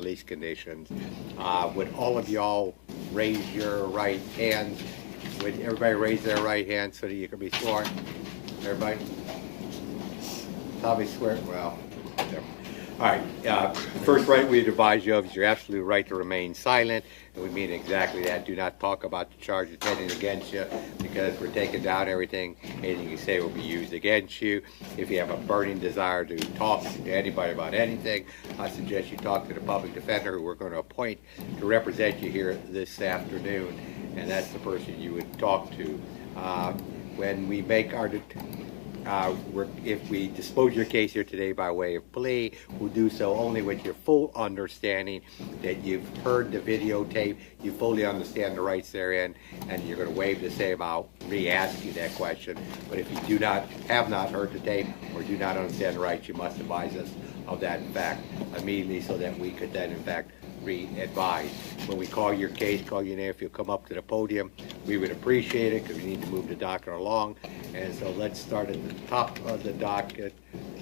release conditions. Would all of y'all raise your right hand? Would everybody raise their right hand so that you can be sworn? Everybody? Tommy swear, well, never. All right, first right we advise you of is your absolute right to remain silent, and we mean exactly that. Do not talk about the charges pending against you, because we're taking down everything. Anything you say will be used against you. If you have a burning desire to talk to anybody about anything, I suggest you talk to the public defender who we're going to appoint to represent you here this afternoon, and that's the person you would talk to. When we make our if we dispose your case here today by way of plea, we'll do so only with your full understanding that you've heard the videotape, you fully understand the rights therein, and you're going to waive the same. I'll re-ask you that question. But if you have not heard the tape or do not understand the rights, you must advise us of that in fact immediately, so that we could then in fact re-advise. When we call your case, call your name, if you'll come up to the podium, we would appreciate it, because we need to move the docket along. And so let's start at the top of the docket,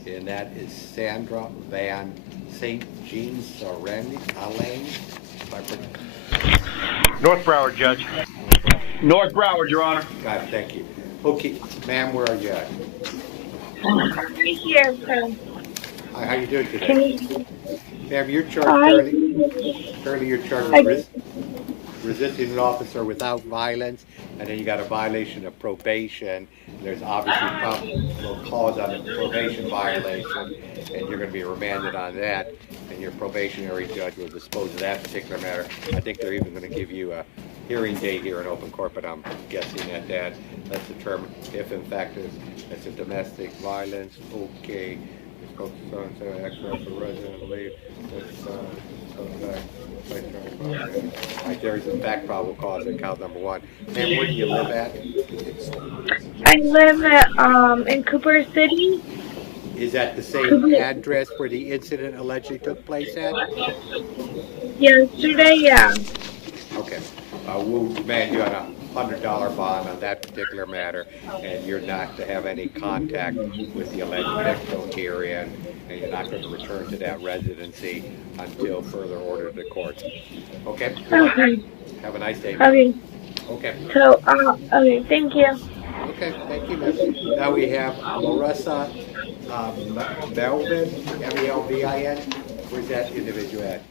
and that is Sandra Van St. Jean Soreni, Alain. North Broward, Judge. North Broward, Your Honor. Got it, thank you. Okay, ma'am, where are you at? Right here, sir. Hi, how you doing today? Can you? Ma'am, you're charged currently you're charged with resisting an officer without violence, and then you got a violation of probation. There's obviously probable cause on the probation violation, and you're going to be remanded on that, and your probationary judge will dispose of that particular matter. I think they're even going to give you a hearing date here in open court, but I'm guessing that let's determine if in fact it's a domestic violence. Okay. Resident leave. There's in fact probable cause in count number one. Ma'am, where do you live at? I live at in Cooper City. Is that the same address where the incident allegedly took place at? Yesterday, yeah. Okay. We'll demand you on a $100 bond on that particular matter, and you're not to have any contact with the alleged victim here, and you're not going to return to that residency until further order of the court. Okay? Okay. Have a nice day. Okay. Okay. So, okay, thank you. Okay, thank you, ma'am. Now we have Larissa Melvin, M-E-L-V-I-N. Where's that individual at?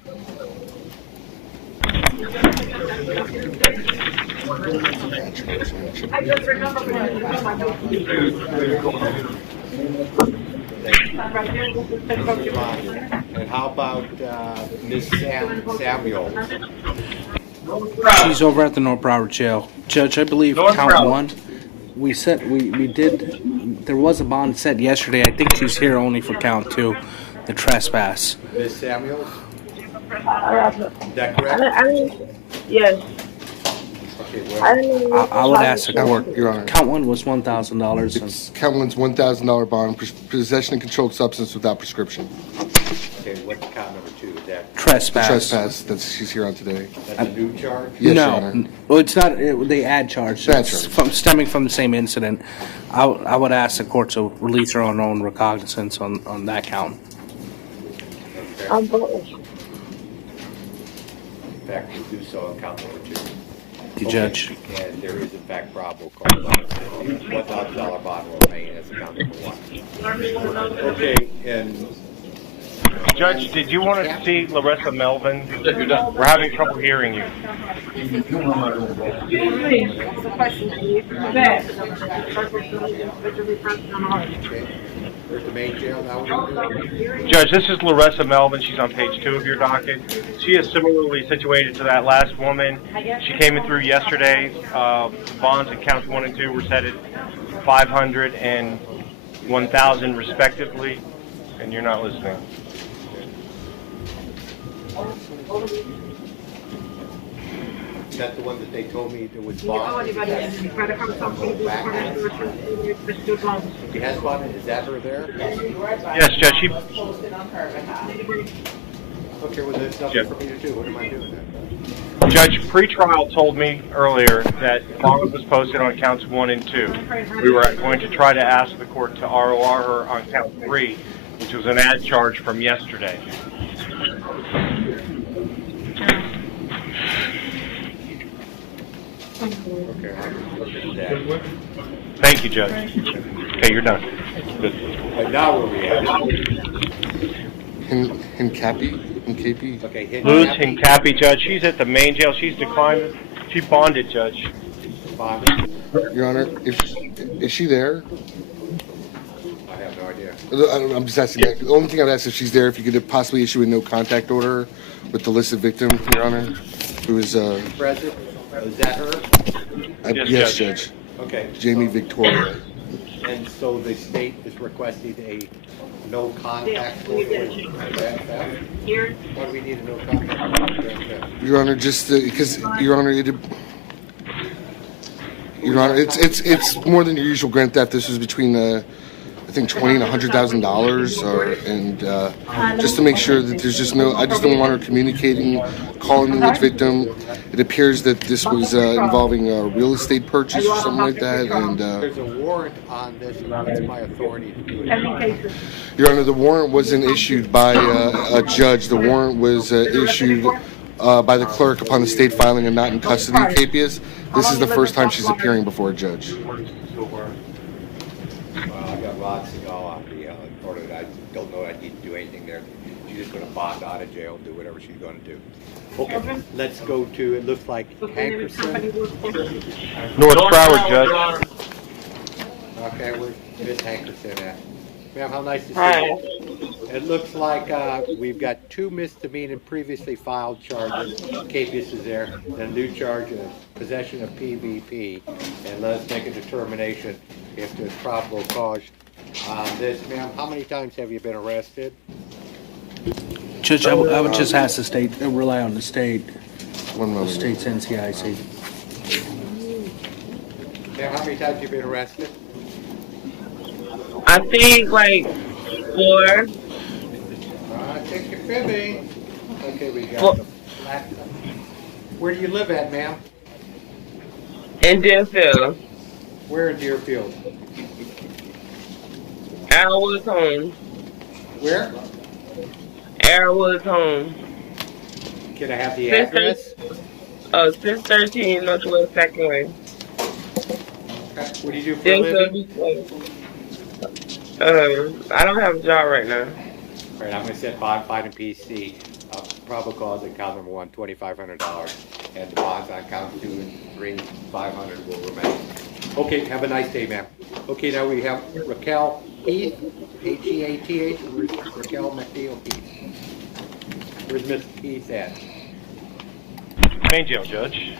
And how about Miss Samuels? She's over at the North Broward jail. Judge, I believe count one. We did. There was a bond set yesterday. I think she's here only for count two, the trespass. Miss Samuels? Is that correct? Yes. Okay, well, I would ask the court. Your Honor. Count one was $1,000. Count one's $1,000 bond, possession of controlled substance without prescription. okay, what's count number two? Is that Trespass. Trespass that she's here on today. that's a new charge? Yes, Your No, Honor. well, it's not. They add charge. Add It's charge. stemming from the same incident. I would ask the court to release her on her own recognizance on that count. Okay. Both. In fact, we'll do so on count number two. The judge. And there is in fact probable cause. $1,000 bond will remain as count number one. Okay, and Judge, did you want to see Larissa Melvin? We're having trouble hearing you. where's the main jail now? Judge, this is Larissa Melvin. She's on page 2 of your docket. She is similarly situated to that last woman. She came in through yesterday. Bonds in counts 1 and 2 were set at $500 and $1,000 respectively, and you're not listening. Is that the one that they told me that was bond? She has bond? Is that her there? Yes, Judge. Okay, well there's nothing for me to do. What am I doing then? Judge, pretrial told me earlier that bond was posted on counts 1 and 2. We were going to try to ask the court to ROR her on count 3, which was an ad charge from yesterday. Okay, I can look into that. Thank you, Judge. Okay, you're done. Good. But now where we at? Hincapi? Okay, Luz Hincapi, Judge. She's at the main jail. She's declined. She bonded, Judge. Bonded? Your Honor, is she there? I have no idea. I'm just asking that. The only thing I'd ask if she's there, if you could possibly issue a no contact order with the listed victim, Your Honor, who is Present? Is that her? yes, Judge. Okay. Jamie Victoria. And so the state is requesting a no contact order. Why do we need a no contact order? Your Honor, just because Your Honor, Your Honor, it's more than your usual grand theft. This was between I think $20,000 and $100,000, and just to make sure that there's just no. I just don't want her communicating, calling the victim. It appears that this was involving a real estate purchase or something like that, and. There's a warrant on this, and it's my authority to do it. Your Honor, the warrant wasn't issued by a judge. The warrant was issued by the clerk upon the state filing a not in custody capias. This is the first time she's appearing before a judge. Well, I got Rod Segal on the order that I don't know that I need to do anything there. She's just going to bond out of jail, do whatever she's going to do. Okay, let's go to, it looks like Hankerson. North Broward, Judge. Okay, where's Miss Hankerson at? Ma'am, how nice to see you. It looks like we've got 2 misdemeanor previously filed charges. Capias is there, and a new charge of possession of PVP. And let's make a determination if there's probable cause on this. Ma'am, how many times have you been arrested? Judge, I would just ask the state, rely on the state, One the moment. state's NCIC. Ma'am, how many times have you been arrested? I think like 4. I think you're fibbing. Okay, we got the flat. Where do you live at, ma'am? In Deerfield. Where in Deerfield? Arrowwood's home. Where? Arrowwood's home. Can I have the address? 613 Northwest 2nd Way. Okay. What do you do for a living? I don't have a job right now. All right, I'm going to set bond, fine, and PC. Probable cause on count number 1, $2,500. And the bonds on count 2 and 3, $500 will remain. Okay, have a nice day, ma'am. Okay, now we have Raquel Heath, Heath. Where's Raquel McNeil Heath? Where's Miss Heath at? Main jail, Judge.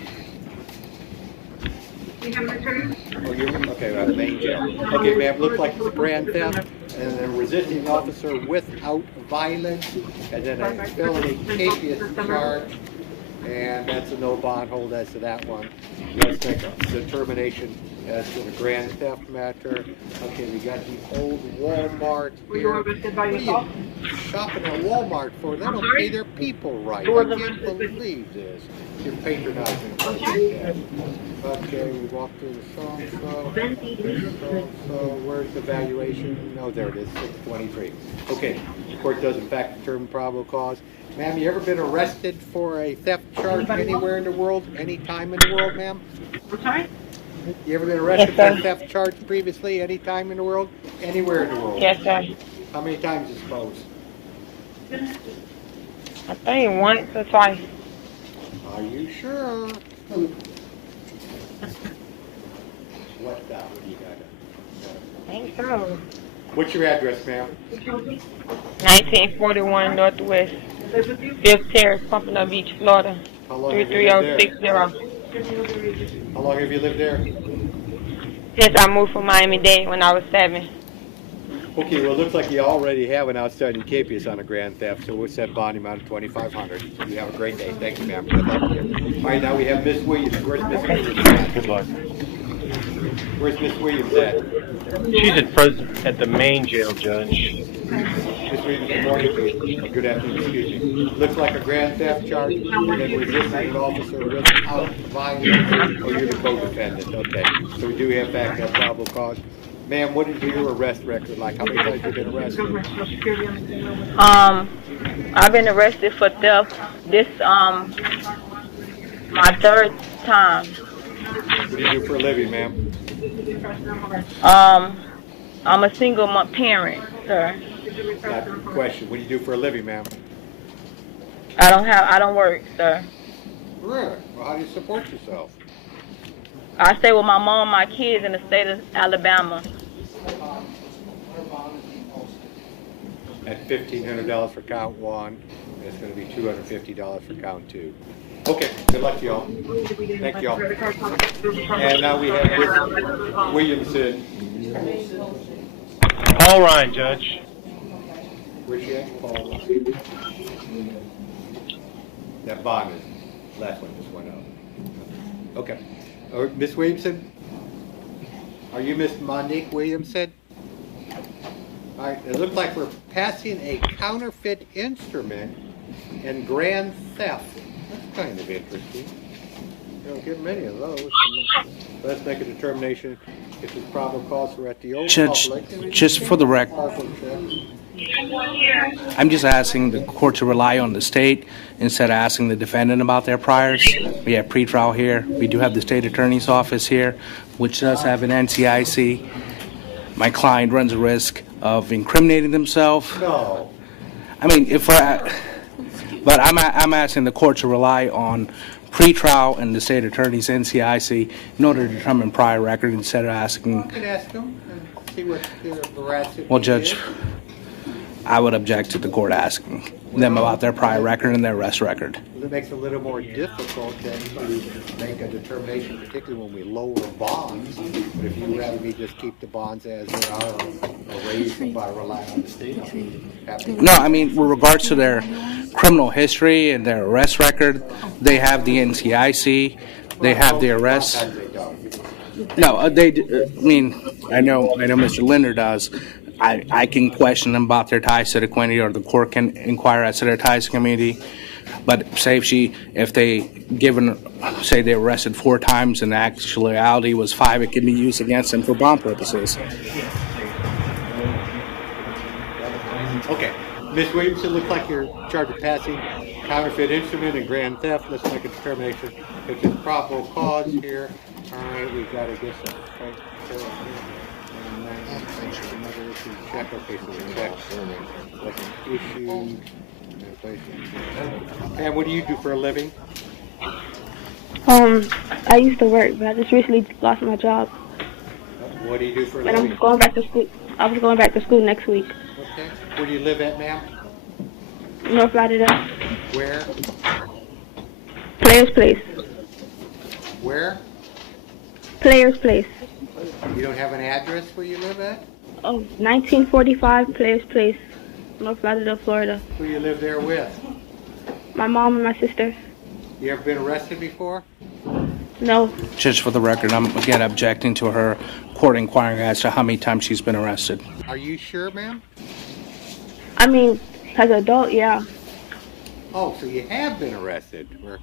Oh, you're, okay, main jail. Okay, ma'am, looks like it's a grand theft, and a resisting officer without violence, and then a felony capias charge, and that's a no bond hold as to that one. Let's make a determination as to the grand theft matter. Okay, we got the old Walmart here. What are you shopping at Walmart for? They don't pay their people right. I can't believe this. You're patronizing. Okay, we walked through the so where's the valuation? No, there it is, 623. Okay, the court does in fact determine probable cause. Ma'am, you ever been arrested for a theft charge anywhere in the world? Any time in the world, ma'am? I'm sorry? You ever been arrested for a theft charge previously? Any time in the world? Anywhere in the world? Yes, sir. How many times, I suppose? I think once or twice. Are you sure? What do you got? I think so. What's your address, ma'am? 1941 Northwest 5th Terrace, Pompano Beach, Florida. How long have you lived there? 33060. How long have you lived there? Since I moved from Miami-Dade when I was 7. Okay, well, it looks like you already have an outstanding capias on a grand theft, so we'll set bond amount of $2,500. You have a great day. Thank you, ma'am. Good luck to you. All right, now we have Miss Williams. Where's Miss Williams at? Good luck. Where's Miss Williams at? She's at the main jail, Judge. Miss Williams, good morning to you. Good afternoon, excuse me. Looks like a grand theft charge, and then resisting an officer without violence, or you're the co-defendant. Okay, so we do have back that probable cause. Ma'am, what is your arrest record like? How many times have you been arrested? I've been arrested for theft. This my 3rd time. What do you do for a living, ma'am? I'm a single parent, sir. Not the question. What do you do for a living, ma'am? I don't work, sir. Really? Well, how do you support yourself? I stay with my mom and my kids in the state of Alabama. At $1,500 for count one, it's going to be $250 for count two. Okay, good luck to y'all. Thank y'all. And now we have Miss Williamson. Paul Ryan, Judge. Where's she at, Paul? That bond is, last one just went up. Okay. Miss Williamson? Are you Miss Monique Williamson? All right, it looks like we're passing a counterfeit instrument and grand theft. That's kind of interesting. You don't get many of those. Let's make a determination if it's probable cause we're at the old Judge, public. just for the record, I'm just asking the court to rely on the state instead of asking the defendant about their priors. We have pretrial here. We do have the state attorney's office here, which does have an NCIC. My client runs a risk of incriminating themselves. No. I mean, but I'm asking the court to rely on pretrial and the state attorney's NCIC in order to determine prior record instead of asking. You can ask them and see what their veracity Well, Judge, is. I would object to the court asking them about their prior record and their arrest record. It makes it a little more difficult then to make a determination, particularly when we lower bonds. But if you rather me just keep the bonds as they are or raise them by relying on the state, I'll be happy. No, I mean, with regards to their criminal history and their arrest record, they have the NCIC, they have the arrest. Sometimes they don't. No, I know Mr. Linder does. I can question them about their ties to the community, or the court can inquire as to their ties to the community. But say if they say they were arrested 4 times and the actuality was 5, it can be used against them for bond purposes. Okay. Ms. Williamson, looks like you're charged with passing counterfeit instrument and grand theft. Let's make a determination if it's probable cause here. All right, we've got to get some another issue check. Okay, so the check wasn't issued. And what do you do for a living? I used to work, but I just recently lost my job. What do you do for a And living? I'm going back to school. I was going back to school next week. Okay. Where do you live at, ma'am? North Lauderdale. Where? Players Place. Where? Players Place. You don't have an address where you live at? Oh, 1945 Players Place, North Lauderdale, Florida. Who you live there with? My mom and my sister. You ever been arrested before? No. Just for the record, I'm again objecting to her court inquiring as to how many times she's been arrested. Are you sure, ma'am? I mean, as an adult, yeah. Oh, so you have been arrested. We're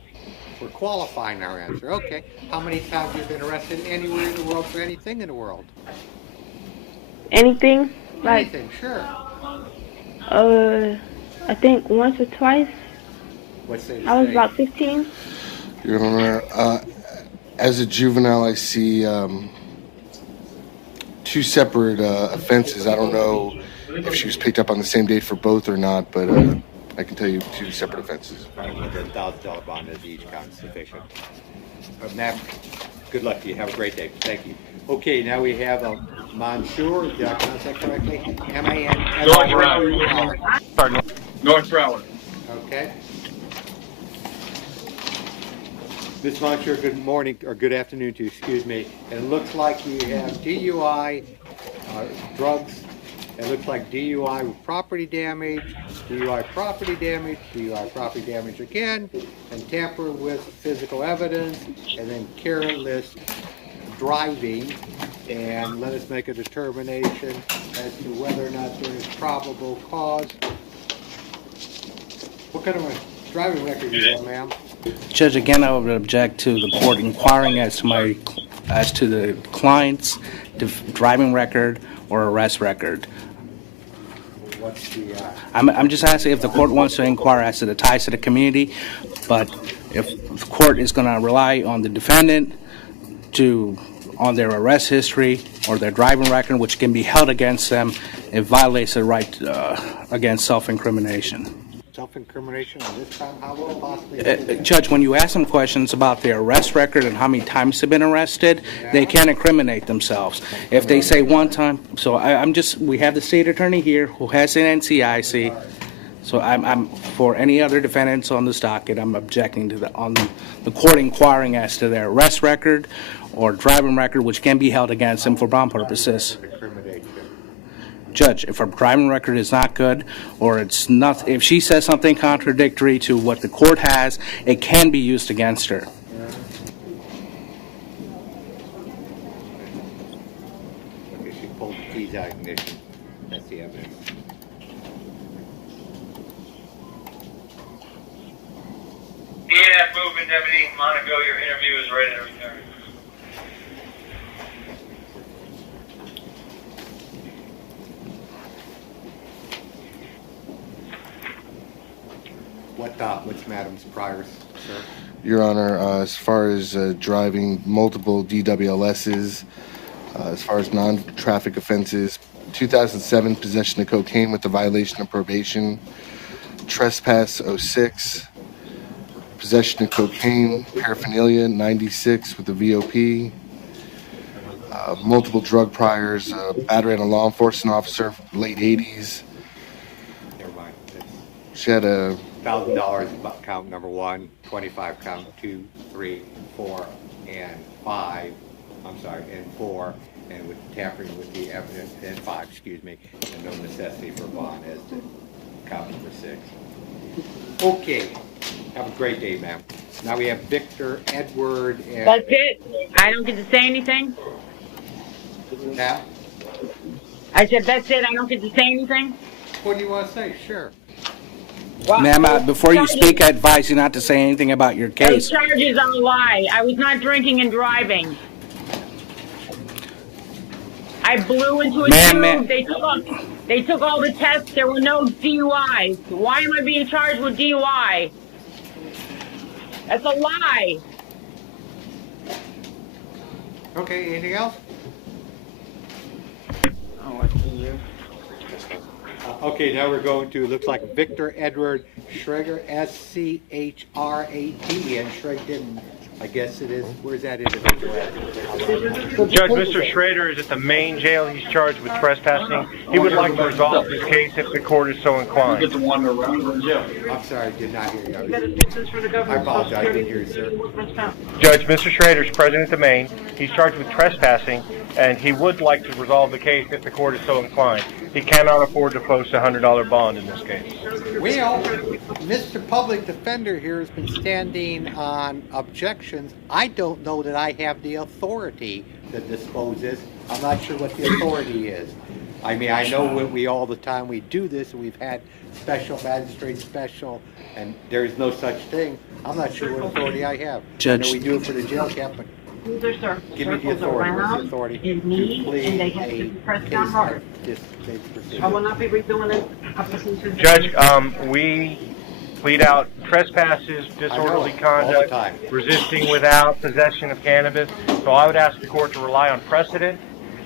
qualifying our answer. Okay. How many times have you been arrested anywhere in the world for anything in the world? Anything? Like, Anything, sure. I think once or twice. What's it? I was about 15. Your Honor, as a juvenile, I see 2 separate offenses. I don't know if she was picked up on the same date for both or not, but I can tell you 2 separate offenses. With a $1,000 bond is each count sufficient. Ma'am, good luck to you. Have a great day. Thank you. Okay, now we have Mansour. Did I pronounce that correctly? M-A-N-S-O-U-R. North Broward. Okay. Ms. Mansour, good morning, or good afternoon to you, excuse me. And it looks like you have DUI, drugs. It looks like DUI with property damage, DUI property damage again, and tamper with physical evidence, and then careless driving. And let us make a determination as to whether or not there is probable cause. What kind of a driving record do you have, ma'am? Judge, again, I would object to the court inquiring as to the client's driving record or arrest record. What's the, I'm just asking if the court wants to inquire as to the ties to the community, but if the court is going to rely on the defendant, on their arrest history or their driving record, which can be held against them. It violates the right against self-incrimination. Self-incrimination on this time, how will it possibly do that? Judge, when you ask them questions about their arrest record and how many times they've been arrested, they can't incriminate themselves. If they say one time, so we have the state attorney here who has an NCIC. So I'm for any other defendants on this docket, I'm objecting to the court inquiring as to their arrest record or driving record, which can be held against them for bond purposes. Judge, if her driving record is not good, or it's not, if she says something contradictory to what the court has, it can be used against her. Okay, she pulled the keys out of ignition. That's the evidence. Yeah, moving, Deputy Monaco, your interview is ready to return. What's Madam's priors, sir? Your Honor, as far as driving multiple DWLSs, as far as non-traffic offenses, 2007 possession of cocaine with the violation of probation, trespass 06, possession of cocaine, paraphernalia 96 with the VOP, multiple drug priors, battery on a law enforcement officer, late 80s. Never mind. She had a $1,000 count number 1, 25 count 2, 3, 4, and 5. I'm sorry, and 4, and with tampering with the evidence, and 5, excuse me, and no necessity for bond as to count number 6. Okay. Have a great day, ma'am. Now we have Victor, Edward, and... That's it? I don't get to say anything? Now, I said, that's it? I don't get to say anything? what do you want to say? Sure. Well, Ma'am, before you speak, I advise you not to say anything about your those case. charges are a lie. I was not drinking and driving. I blew into a tube. They took all the tests. There were no DUIs. Why am I being charged with DUI? That's a lie. Okay, anything else? Okay, now we're going to, looks like Victor Edward Schrager, S-C-H-R-A-T, and Schrag didn't, I guess it is, where's that individual at? Judge, Mr. Schrader is at the main jail. He's charged with trespassing. He would like to resolve this case if the court is so inclined. I'm sorry, I did not hear you. I apologize, I didn't hear you, sir. Judge, Mr. Schrader is present at the main. He's charged with trespassing, and he would like to resolve the case if the court is so inclined. He cannot afford to post a $100 bond in this case. Well, Mr. Public Defender here has been standing on objections. I don't know that I have the authority to dispose this. I'm not sure what the authority is. I mean, I know we all the time we do this, and we've had special magistrate special, and there's no such thing. I'm not sure what authority I have. Judge. I know we do it for the jail cap, but Sir, give me the authority. What's the authority in to me, plead and they have to a press case down hard. this case proceeding? I will not be redoing it. Judge, we plead out trespasses, disorderly all the conduct, time. resisting without possession of cannabis. So I would ask the court to rely on precedent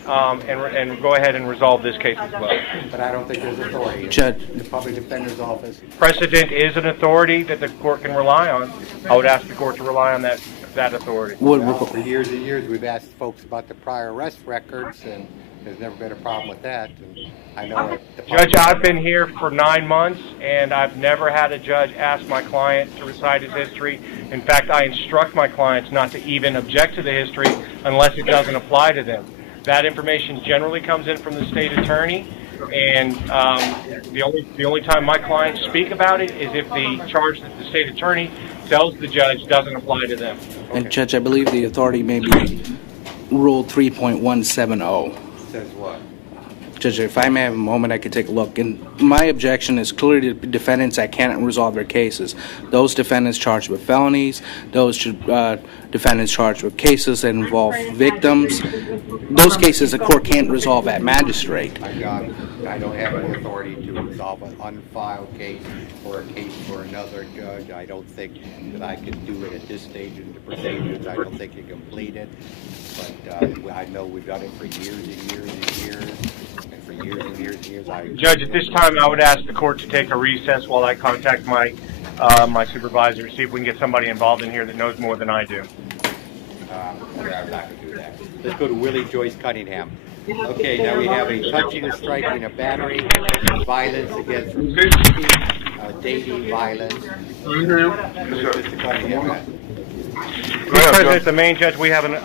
and go ahead and resolve this case as well. But I don't think there's authority. Judge. The public defender's office. Precedent is an authority that the court can rely on. I would ask the court to rely on that authority. Well, for years and years, we've asked folks about the prior arrest records, and there's never been a problem with that. And I know that the Judge, I've been here for 9 months, and I've never had a judge ask my client to recite his history. In fact, I instruct my clients not to even object to the history unless it doesn't apply to them. That information generally comes in from the state attorney, and the only time my clients speak about it is if the charge that the state attorney tells the judge doesn't apply to them. And Judge, I believe the authority may be Rule 3.170. says what? Judge, if I may have a moment, I could take a look. And my objection is clearly to defendants that cannot resolve their cases. Those defendants charged with felonies, those defendants charged with cases that involve victims, those cases the court can't resolve at magistrate. I don't have any authority to resolve an unfiled case or a case for another judge. I don't think that I can do it at this stage in the procedures. I don't think you complete it. But I know we've done it for years and years and years. And for years and years and years, Judge, at this time, I would ask the court to take a recess while I contact my my supervisor, see if we can get somebody involved in here that knows more than I do. I'm not going to do that. Let's go to Willie Joyce Cunningham. Okay, now we have a touching, a striking, a battery, violence against dating violence. Mr. Cunningham. Mr. President, the main judge, we have an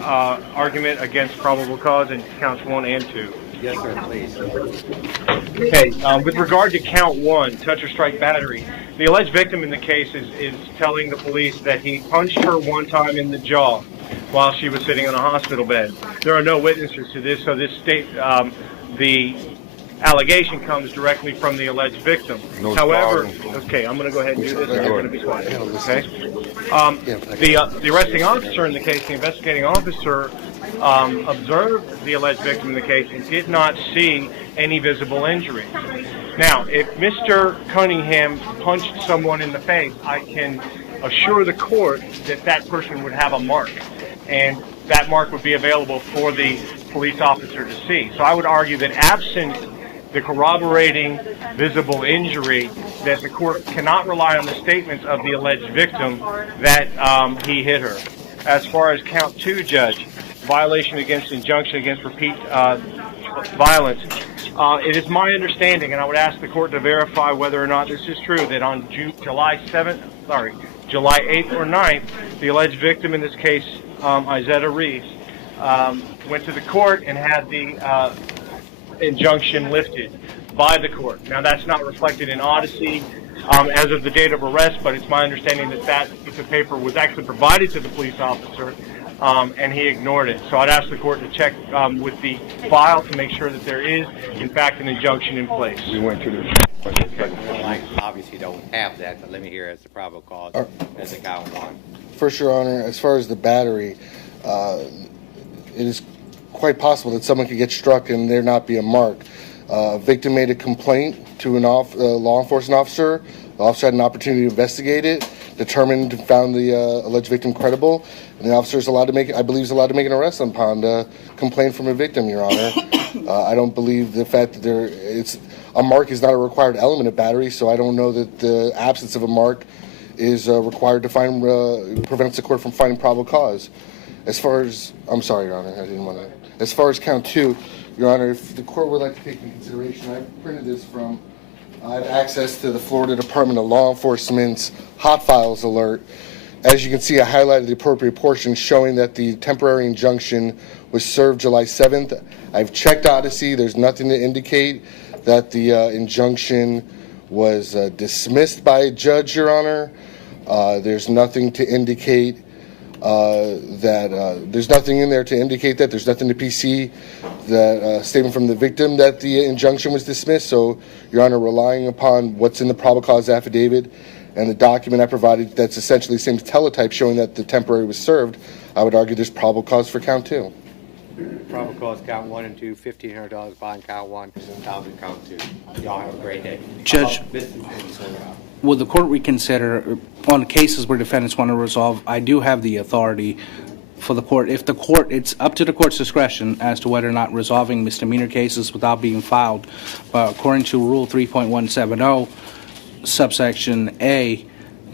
argument against probable cause in counts 1 and 2. Yes, sir, please. Okay, with regard to count 1, touch or strike battery, the alleged victim in the case is telling the police that he punched her one time in the jaw while she was sitting on a hospital bed. There are no witnesses to this, so this the allegation comes directly from the alleged victim. However, okay, I'm going to go ahead and do this, and you're going to be quiet. Okay. The arresting officer in the case, the investigating officer, observed the alleged victim in the case and did not see any visible injury. Now, if Mr. Cunningham punched someone in the face, I can assure the court that that person would have a mark, and that mark would be available for the police officer to see. So I would argue that absent the corroborating visible injury, that the court cannot rely on the statements of the alleged victim that he hit her. As far as count 2, Judge, violation against injunction against repeat violence, it is my understanding, and I would ask the court to verify whether or not this is true, that on July 8th or 9th, the alleged victim in this case, Izetta Reeves, went to the court and had the injunction lifted by the court. Now, that's not reflected in Odyssey as of the date of arrest, but it's my understanding that that piece of paper was actually provided to the police officer, and he ignored it. So I'd ask the court to check with the file to make sure that there is, in fact, an injunction in place. We went to the... I obviously don't have that, but let me hear as the probable cause as a count 1. First, Your Honor, as far as the battery, it is quite possible that someone could get struck and there not be a mark. A victim made a complaint to a law enforcement officer. The officer had an opportunity to investigate it, determined and found the alleged victim credible, and the officer is allowed to make, I believe, is allowed to make an arrest upon a complaint from a victim, Your Honor. I don't believe the fact that a mark is not a required element of battery, so I don't know that the absence of a mark is required to prevents the court from finding probable cause. As far as, I'm sorry, Your Honor, I didn't want to. As far as count 2, Your Honor, if the court would like to take into consideration, I printed this from, I have access to the Florida Department of Law Enforcement's Hot Files alert. As you can see, I highlighted the appropriate portion showing that the temporary injunction was served July 7th. I've checked Odyssey. There's nothing to indicate that the injunction was dismissed by a judge, Your Honor. There's nothing to indicate there's nothing in there to indicate that. There's nothing to PC that statement from the victim that the injunction was dismissed. So, Your Honor, relying upon what's in the probable cause affidavit and the document I provided that's essentially the same teletype showing that the temporary was served, I would argue there's probable cause for count 2. Probable cause count 1 and 2, $1,500 bond count 1, 1,000 count 2. Y'all have a great day. Judge, will the court reconsider on cases where defendants want to resolve? I do have the authority for the court. If the court, it's up to the court's discretion as to whether or not resolving misdemeanor cases without being filed. According to Rule 3.170, subsection A,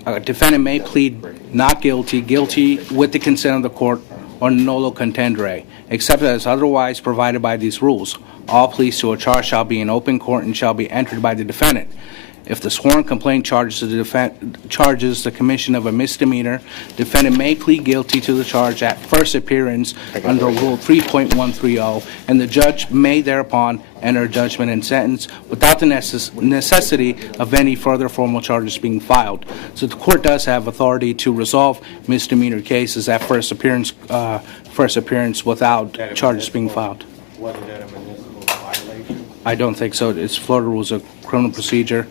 a defendant may plead not guilty, guilty with the consent of the court, or nolo contendere, except as otherwise provided by these rules. All pleas to a charge shall be in open court and shall be entered by the defendant. If the sworn complaint charges the commission of a misdemeanor, defendant may plead guilty to the charge at first appearance under Rule 3.130, and the judge may thereupon enter judgment and sentence without the necessity of any further formal charges being filed. So the court does have authority to resolve misdemeanor cases at first appearance without charges being filed. Wasn't that a municipal violation? I don't think so. It's Florida Rules of Criminal Procedure.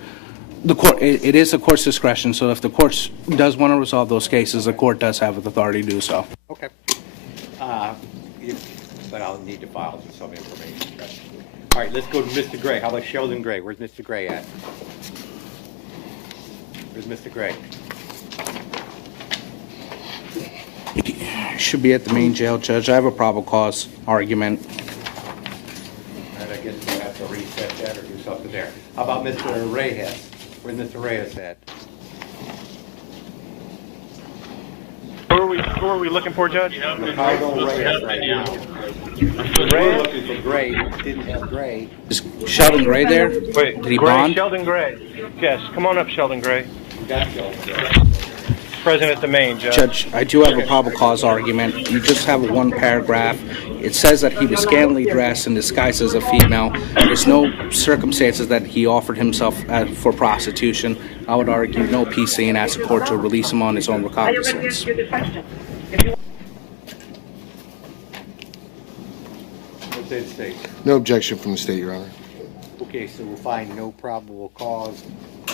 The court, it is the court's discretion, so if the court does want to resolve those cases, the court does have the authority to do so. Okay. But I'll need to file some information. All right, let's go to Mr. Gray. How about Sheldon Gray? Where's Mr. Gray at? Where's Mr. Gray? Should be at the main jail, Judge. I have a probable cause argument. And I guess we'll have to reset that or do something there. How about Mr. Reyes? Where's Mr. Reyes at? Who are we looking for, Judge? Ricardo Reyes right now. We're looking for Gray. Didn't have Gray. Is Sheldon Gray there? Wait, Did he Gray, bond? Sheldon Gray. Yes, come on up, Sheldon Gray. We got Sheldon Gray. Present at the main, Judge. Judge, I do have a probable cause argument. You just have one paragraph. It says that he was scantily dressed and disguised as a female. There's no circumstances that he offered himself for prostitution. I would argue no PC and ask the court to release him on his own recognizance. What's that state? No objection from the state, Your Honor. Okay, so we'll find no probable cause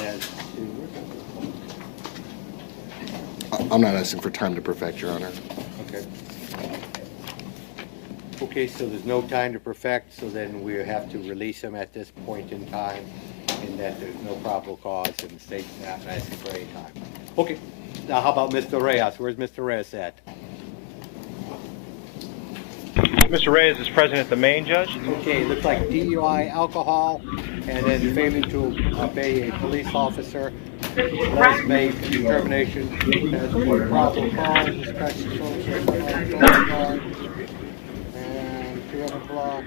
as to... I'm not asking for time to perfect, Your Honor. Okay. Okay, so there's no time to perfect, so then we have to release him at this point in time, in that there's no probable cause and the state's not asking for any time. Okay, now how about Mr. Reyes? Where's Mr. Reyes at? Mr. Reyes is present at the main, Judge. Okay, it looks like DUI, alcohol, and then failing to obey a police officer. Let's make a determination as to what probable cause, discussion, social, and 2 o'clock,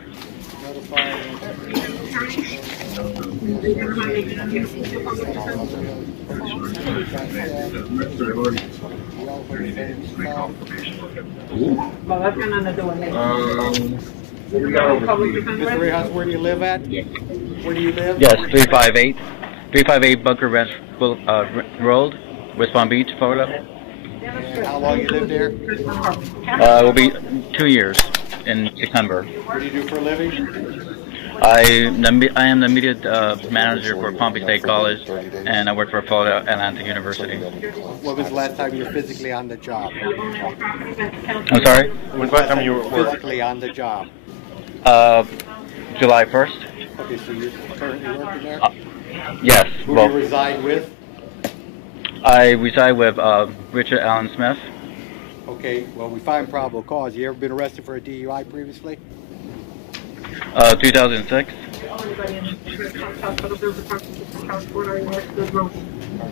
Well, that's got nothing to do with me. Mr. Reyes, where do you live at? Where do you live? Yes, 358 Bunker Ranch Road, West Palm Beach, Florida. And how long you lived there? Will be 2 years in September. What do you do for a living? I am the immediate manager for Palm Beach State College, and I work for Florida Atlantic University. What was the last time you were physically on the job? I'm sorry? When's the last time you were Physically on the job. July 1st? Okay, so you're currently working there? Yes. Who do you reside with? I reside with Richard Allen Smith. Okay, well, we find probable cause. You ever been arrested for a DUI previously? 2006.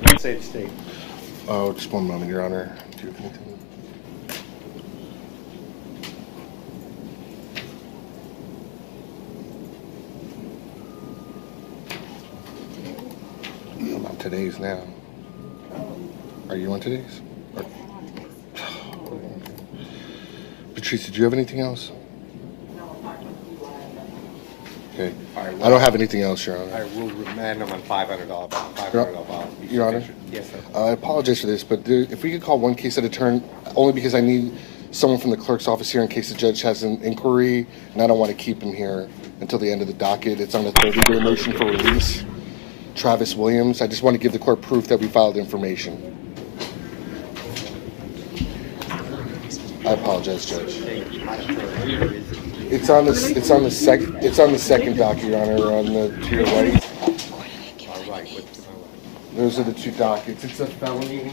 Let's say the state. Oh, just one moment, Your Honor. I'm on today's now. Are you on today's? Patrice, did you have anything else? Okay. Right, I don't have anything else, Your Honor. I will remand them on $500 bond. $500 bond. Your Honor? Yes, sir. I apologize for this, but if we could call one case at a turn, only because I need someone from the clerk's office here in case the judge has an inquiry, and I don't want to keep him here until the end of the docket. It's on a 30-day motion for release. Travis Williams. I just want to give the court proof that we filed information. I apologize, Judge. It's on the second docket, Your Honor, on the to your right. All right. Those are the two dockets. It's a felony.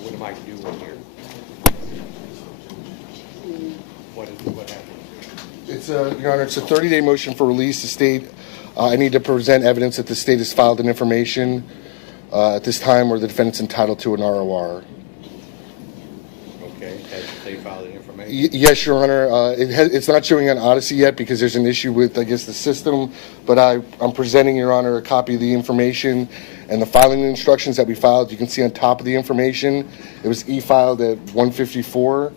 What am I doing here? What happened? Your Honor, it's a 30-day motion for release. The state, I need to present evidence that the state has filed an information at this time where the defendant's entitled to an ROR. Okay, has the state filed an information? Yes, Your Honor. It's not showing on Odyssey yet because there's an issue with, I guess, the system. But I'm presenting, Your Honor, a copy of the information and the filing instructions that we filed. You can see on top of the information, it was e-filed at 154.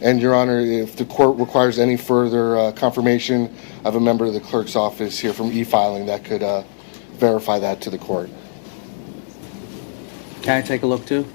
And, Your Honor, if the court requires any further confirmation, I have a member of the clerk's office here from e-filing that could verify that to the court. Can I take a look too?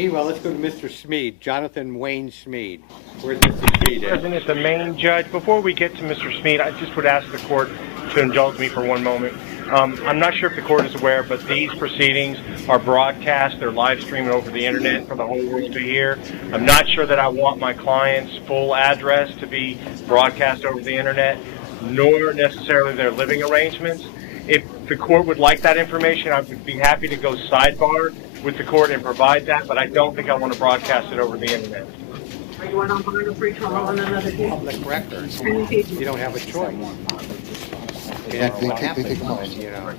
Meanwhile, let's go to Mr. Smead, Jonathan Wayne Smead. Where's Mr. Smead at? President, the main judge. Before we get to Mr. Smead, I just would ask the court to indulge me for one moment. I'm not sure if the court is aware, but these proceedings are broadcast. They're live streaming over the internet for the whole world to hear. I'm not sure that I want my client's full address to be broadcast over the internet, nor necessarily their living arrangements. If the court would like that information, I would be happy to go sidebar with the court and provide that, but I don't think I want to broadcast it over the internet. Are you on bond or free trial on another case? Public records. You don't have a choice. They take them off. You know.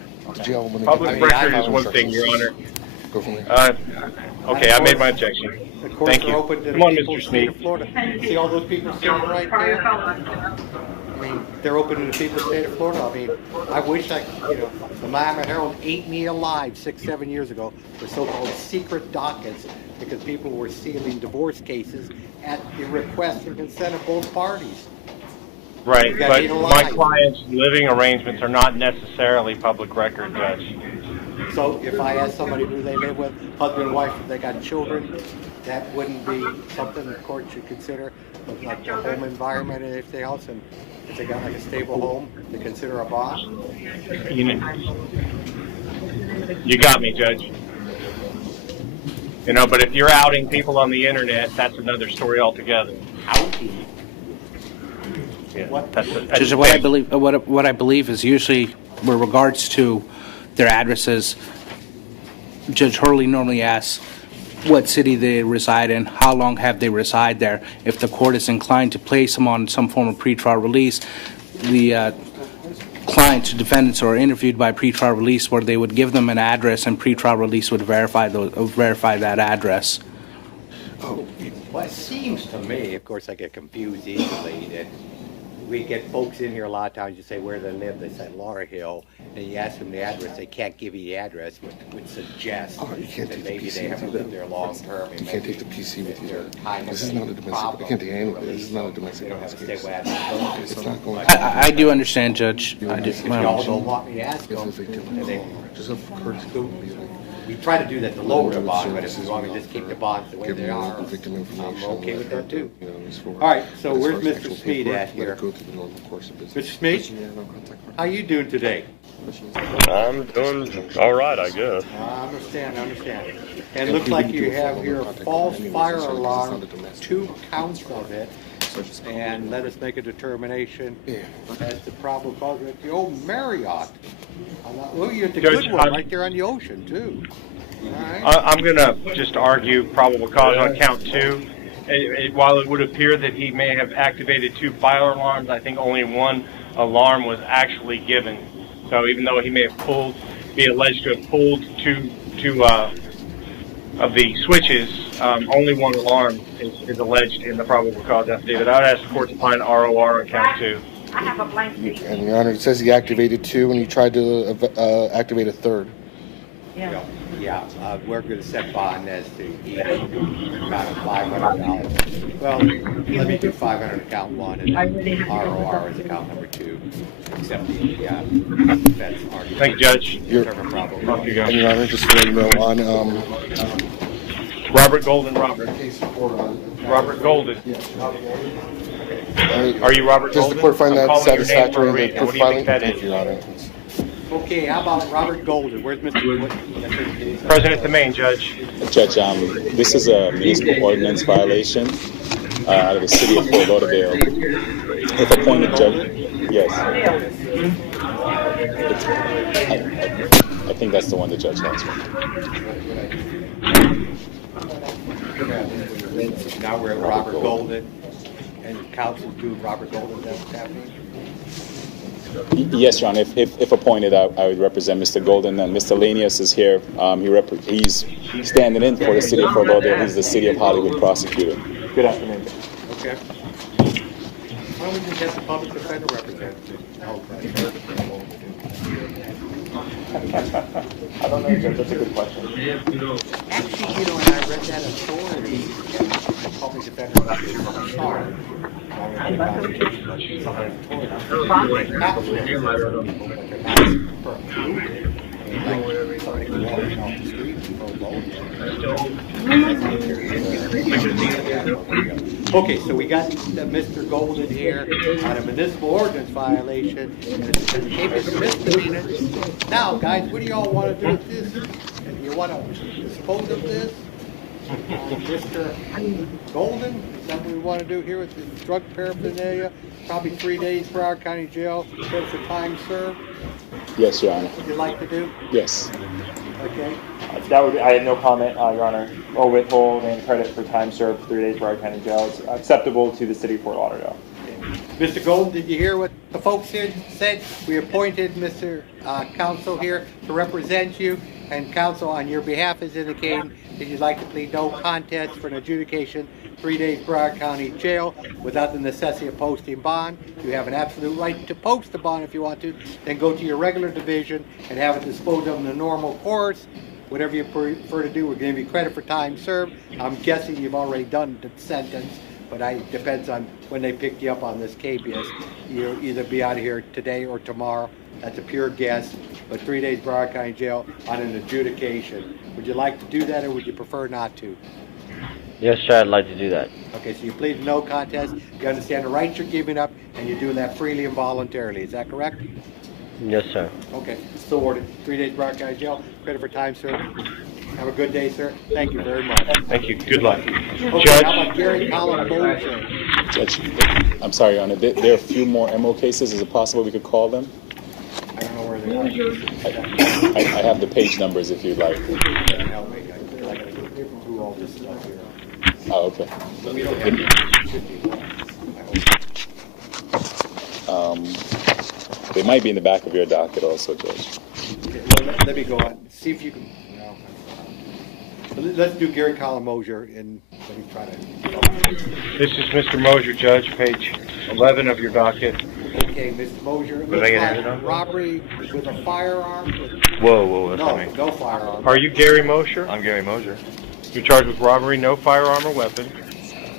Jail when they Public get- record is one thing, Your Honor. Go from there. Okay, I made my objection. The courts Thank are you. open to Come on, the people Mr. of the state of Smead. Florida. See all those people sitting right there? I mean, they're open to the people of the state of Florida. I mean, I wish the Miami Herald ate me alive 6-7 years ago for so-called secret dockets because people were sealing divorce cases at the request and consent of both parties. Right, You got but eight my alive. client's living arrangements are not necessarily public record, Judge. So if I ask somebody who they live with, husband and wife, if they got children, that wouldn't be something the court should consider, but like their home environment and everything else, and if they got like a stable home, to consider a bond? You got me, Judge. You know, but if you're outing people on the internet, that's another story altogether. Outing? Yeah, What? that's Judge, what I believe is usually with regards to their addresses, Judge Hurley normally asks what city they reside in, how long have they reside there. If the court is inclined to place them on some form of pretrial release, the clients, defendants are interviewed by pretrial release where they would give them an address and pretrial release would verify that address. Well, it seems to me, of course I get confused easily, that we get folks in here a lot of times, you say where they live, they say Lauderhill, and you ask them the address, they can't give you the address, which would suggest You can't that take the maybe PC they haven't with you. lived there long term. You can't take the PC with you. This is not a domestic. I can't take any of this. This is not a domestic violence case. It's not going. I do understand, Judge. I do. If y'all don't want me to ask them, and they, Just have courtesy. we try to do that to lower the bond, but if we want to just keep the bonds the way Give they them are, the victim information. I'm okay with that too. You know, it's for- All right, so but as where's far as Mr. actual Smead paperwork, at let here? it go through the normal course of business. Mr. Smead, how you doing today? I'm doing all right, I guess. I understand. And it looks like you have your false fire alarm, 2 counts of it, and let us make a determination as to probable cause at the old Marriott. Oh, you're at the Judge, good one, right there on the ocean, too. All right. I'm going to just argue probable cause on count 2. While it would appear that he may have activated 2 fire alarms, I think only 1 alarm was actually given. So even though he may have be alleged to have pulled two of the switches, only 1 alarm is alleged in the probable cause affidavit. I would ask the court to find ROR on count 2. I have a blank sheet. And Your Honor, it says he activated 2 and he tried to activate a 3rd. Yeah, we're going to set bond as to each amount of $500. Well, let me do 500 account 1 and then ROR as account number 2, except the defense argument. Thank you, Judge. Determine probable cause. Off you go. And Your Honor, just to let you know, on Robert Golden, Robert Golden. Are you Robert does Golden? the court find I'm that calling your name for satisfactory a in the reason. What proof do you filing? think that Thank is? you, Your Honor. Okay, how about Robert Golden? Where's Mr. Wood? President, the main judge. Judge, this is a municipal ordinance violation out of the city of Fort Lauderdale. If appointed judge, yes. I think that's the one the judge has. Now we're at Robert Golden, and counsel to Robert Golden, that's what's happening? Yes, Your Honor. If appointed, I would represent Mr. Golden, and Mr. Lanius is here. He's standing in for the city of Fort Lauderdale. He's the city of Hollywood prosecutor. Good afternoon. Okay. Why don't we just have the public defender representative? I don't know, Judge. That's a good question. Actually, and I read that authority, the public defender representative, sorry. somebody walking off the street and throw bones. Okay, so we got Mr. Golden here on a municipal ordinance violation. It's misdemeanor. Now, guys, what do y'all want to do with this? You want to dispose of this? Mr. Golden, is that what we want to do here with the drug paraphernalia? Probably 3 days Broward County Jail, credit for time served. Yes, Your Honor. What would you like to do? Yes. Okay. That would be, I have no comment, Your Honor. Or withhold and credit for time served 3 days Broward County Jail. It's acceptable to the city of Fort Lauderdale. Mr. Golden, did you hear what the folks here said? We appointed Mr. Counsel here to represent you, and counsel on your behalf is indicating that you'd like to plead no contest for an adjudication 3 days Broward County Jail without the necessity of posting bond. You have an absolute right to post the bond if you want to, then go to your regular division and have it disposed of in the normal course. Whatever you prefer to do, we're going to give you credit for time served. I'm guessing you've already done the sentence, but it depends on when they pick you up on this KBS. You'll either be out of here today or tomorrow. That's a pure guess, but 3 days Broward County Jail on an adjudication. Would you like to do that, or would you prefer not to? Yes, sir, I'd like to do that. Okay, so you plead no contest. You understand the rights you're giving up, and you do that freely and voluntarily. Is that correct? Yes, sir. Okay, so ordered. 3 days Broward County Jail. Credit for time served. Have a good day, sir. Thank you very much. Thank you. Good luck. Okay, Judge. how about Gary Collins? Judge, I'm sorry, Your Honor. There are a few more MO cases. Is it possible we could call them? I don't know where they are. I have the page numbers if you'd like. I gotta go through all this stuff here. Oh, okay. We don't have They might be in the back of your docket also, Judge. Okay, well, let me go on. See if you can. No. Let's do Gary Collins Mosier and let me try to. This is Mr. Mosier, Judge, page 11 of your docket. Okay, Mr. Mosier. Was I gonna hit it on? Robbery with a firearm. Whoa, that's No, not me. no firearm. Are you Gary Mosier? I'm Gary Mosier. You're charged with robbery, no firearm or weapon,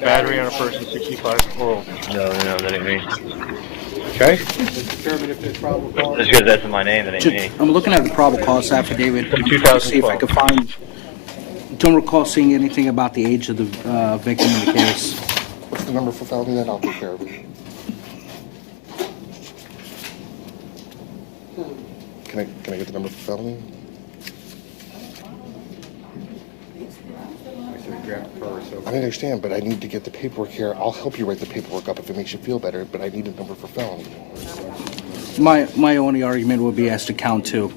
battery on a person 65 or older. No, that ain't me. Okay? Let's determine if there's probable cause. Just because that's in my name, that ain't me. I'm looking at the probable cause affidavit. From I'm trying to see if I 2012. could find. Don't recall seeing anything about the age of the victim in the case. What's the number for felony? Then I'll take care of it. Can I get the number for felony? I understand, but I need to get the paperwork here. I'll help you write the paperwork up if it makes you feel better, but I need a number for felony. My only argument would be as to count 2.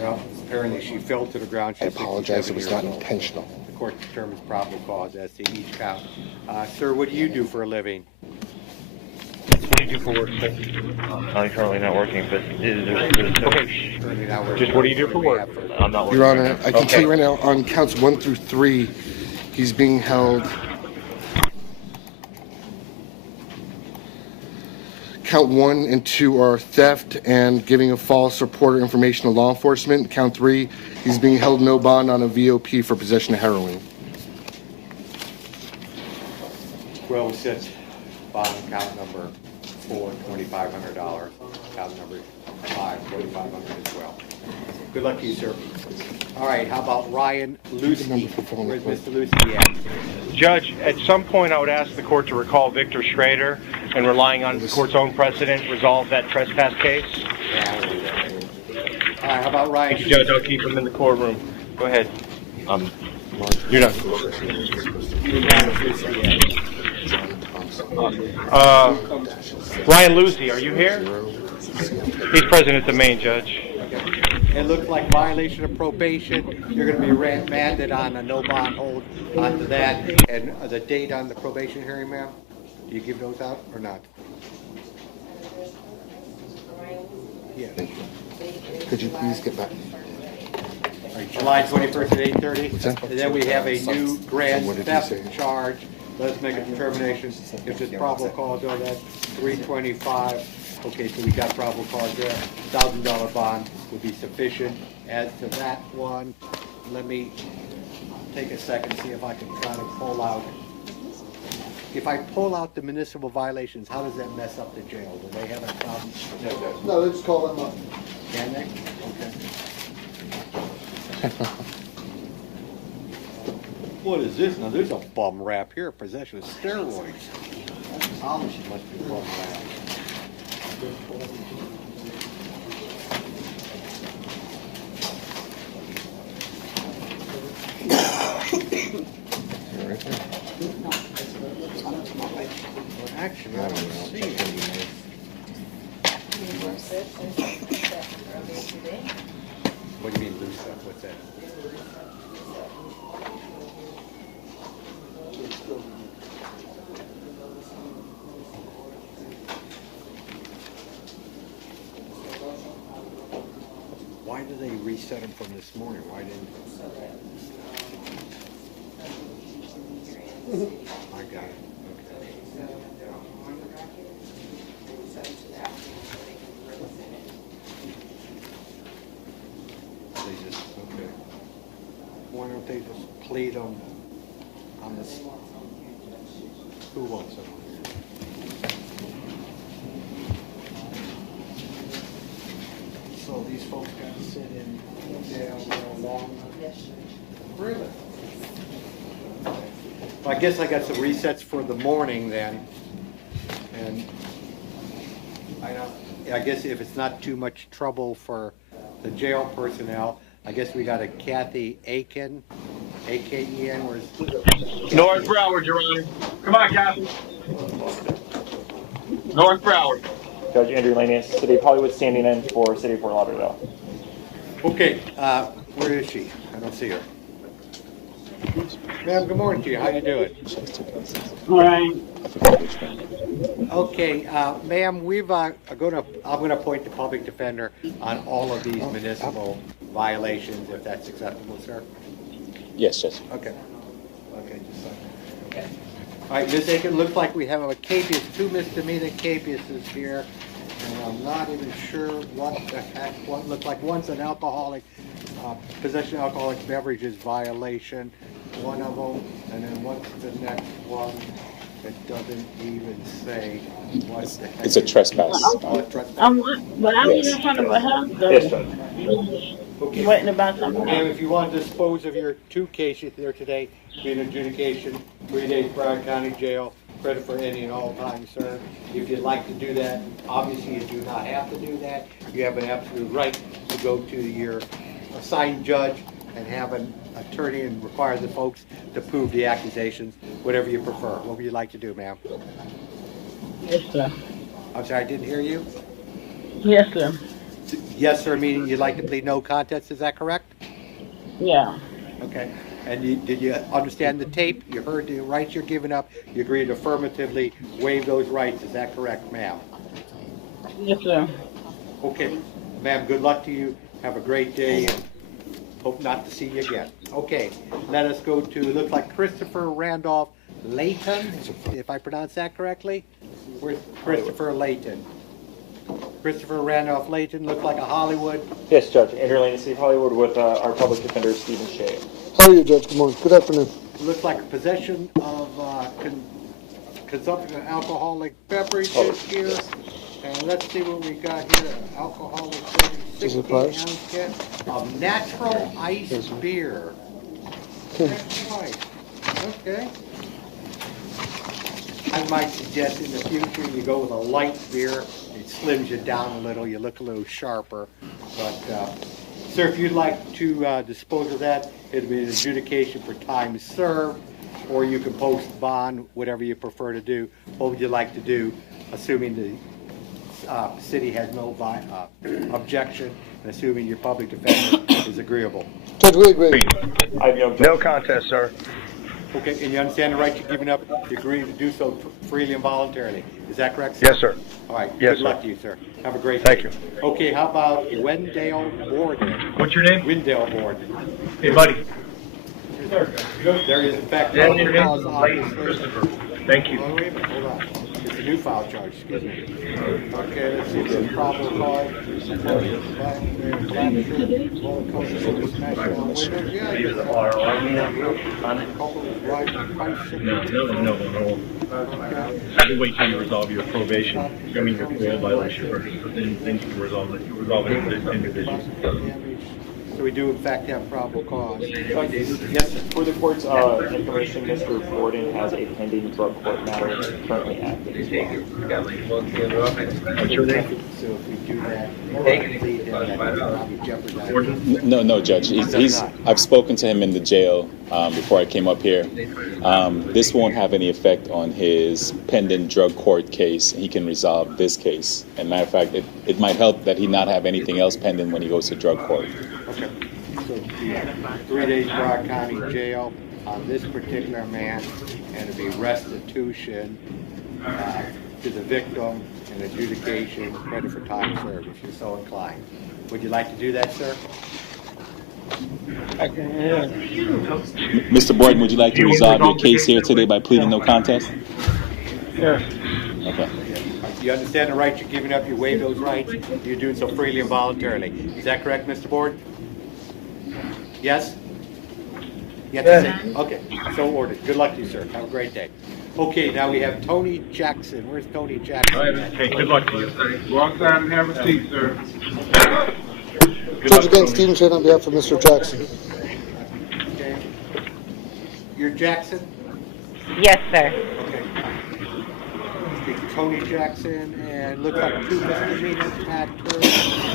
Well, apparently she fell to the ground. I She's apologize. It 67 was years not old. intentional. The court determines probable cause as to each count. Sir, what do you do for a living? What do you do for work, sir? I'm currently not working, but Currently not working. Just what do you do for work? I'm not working. Your Honor, I can Okay. tell you right now, on counts 1 through 3, he's being held. Count 1 and 2 are theft and giving a false report or information to law enforcement. Count 3, he's being held no bond on a VOP for possession of heroin. Well, since bond count number 4, $2,500. Count number 5, $2,500 as well. Good luck to you, sir. All right, how about Ryan Lucy? Where's Mr. Lucy at? Judge, at some point I would ask the court to recall Victor Schrader and relying on the court's own precedent, resolve that trespass case. Yeah, we'll do that. All right, how about Ryan? Thank you, Judge. I'll keep him in the courtroom. Go ahead. You're done. Ryan Lucy, are you here? He's present at the main, Judge. It looks like violation of probation. You're going to be remanded on a no bond hold onto that. And the date on the probation hearing, ma'am? Do you give those out or not? Yeah. Could you please get back? All right, July 21st at 8:30. that? And then we have a new grand What did you theft say? charge. Let's make a determination if there's probable cause on that. 325. Okay, so we got probable cause there. $1,000 bond would be sufficient. As to that one, let me take a second, see if I can try to pull out. If I pull out the municipal violations, how does that mess up the jail? Do they have a problem? No, let's call them up. Can they? Okay. What is this? Now there's a bum rap here, possession of steroids. Obviously must be a bum rap. Well, actually, I don't see it. What do you mean loose stuff? What's that? Why did they reset them from this morning? Why didn't? I got it. They just, okay. Why don't they just plead them on this? Who wants them? So these folks got to sit in jail for a long time? Really? Well, I guess I got some resets for the morning then. And I guess if it's not too much trouble for the jail personnel, I guess we got a Kathy Aiken, A-K-E-N, where's North Broward, Your Honor. Come on, Captain. North Broward. Judge Andrew Lanius, City of Hollywood, standing in for City of Fort Lauderdale. Okay, where is she? I don't see her. Ma'am, good morning to you. How you doing? All right. Okay, ma'am, I'm gonna appoint the public defender on all of these municipal violations, if that's acceptable, sir. Yes, Judge. Okay. Okay, just like that. Okay. All right, Ms. Aiken, looks like we have a capias, 2 misdemeanor capiases here, and I'm not even sure what the heck, what looked like. One's an alcoholic, possession of alcoholic beverages violation, one of them, and then what's the next one? It doesn't even say what the heck. It's a trespass. But I was in front of a house, though. Yes, Judge. Okay. Waiting about something. And if you want to dispose of your 2 cases there today, be an adjudication, 3 days Broward County Jail, credit for any and all time, sir. If you'd like to do that, obviously you do not have to do that. You have an absolute right to go to your assigned judge and have an attorney and require the folks to prove the accusations, whatever you prefer. What would you like to do, ma'am? Yes, sir. I'm sorry, I didn't hear you. Yes, sir. Yes, sir, meaning you'd like to plead no contest, is that correct? Yeah. Okay. And did you understand the tape? You heard the rights you're giving up. You agreed to affirmatively waive those rights. Is that correct, ma'am? Yes, sir. Okay. Ma'am, good luck to you. Have a great day and hope not to see you again. Okay. Let us go to, it looks like Christopher Randolph Layton, if I pronounce that correctly. Where's Christopher Layton? Christopher Randolph Layton, looks like a Hollywood. Yes, Judge. Andrew Lanius, City of Hollywood, with our public defender, Stephen Shea. How are you, Judge? Good morning. Good afternoon. Looks like possession of consumption of alcoholic beverages here. And let's see what we got here. Alcoholic beverages, 16-ounce can of natural ice beer. Natural ice. Okay. I might suggest in the future you go with a light beer. It slims you down a little. You look a little sharper. But, sir, if you'd like to dispose of that, it'll be an adjudication for time served, or you can post bond, whatever you prefer to do. What would you like to do, assuming the city has no objection, and assuming your public defender is agreeable? Judge, we agree. I have no objection. No contest, sir. Okay, and you understand the right you're giving up? You agree to do so freely and voluntarily. Is that correct, sir? Yes, sir. All right. Yes, Good luck sir. to you, sir. Have a great Thank day. you. Okay, how about Wendell Borden? What's your name? Wendell Borden. Hey, buddy. There is, in fact, Yeah, no your cause, name? obviously. Christopher. Thank you. Oh, wait a minute, hold on. It's a new file charge, excuse me. Okay, let's see if there's a probable cause. No. We'll wait till you resolve your probation. I mean, your parole violation first, but then you can resolve it. You resolve it in the division. So we do in fact have probable cause. Yes, for the court's information, Mr. Borden has a pending drug court matter currently active as well. What's your name? So if we do that, then probably jeopardize. No, Judge. I've spoken to him in the jail before I came up here. This won't have any effect on his pending drug court case. He can resolve this case. And matter of fact, it might help that he not have anything else pending when he goes to drug court. Okay. So 3 days Broward County Jail on this particular man, and it'll be restitution to the victim and adjudication, credit for time served, if you're so inclined. Would you like to do that, sir? Mr. Borden, would you like to resolve your case here today by pleading no contest? Yes. Okay. You understand the rights you're giving up, you waive those rights, you're doing so freely and voluntarily. Is that correct, Mr. Borden? Yes? Yes. Okay, so ordered. Good luck to you, sir. Have a great day. Okay, now we have Tony Jackson. Where's Tony Jackson? Okay, good luck to you. Walk down and have a seat, sir. Judge again, Stephen Shane on behalf of Mr. Jackson. Okay. You're Jackson? Yes, sir. Okay. Speak Tony Jackson, and looks like 2 misdemeanors, Pat Kerr,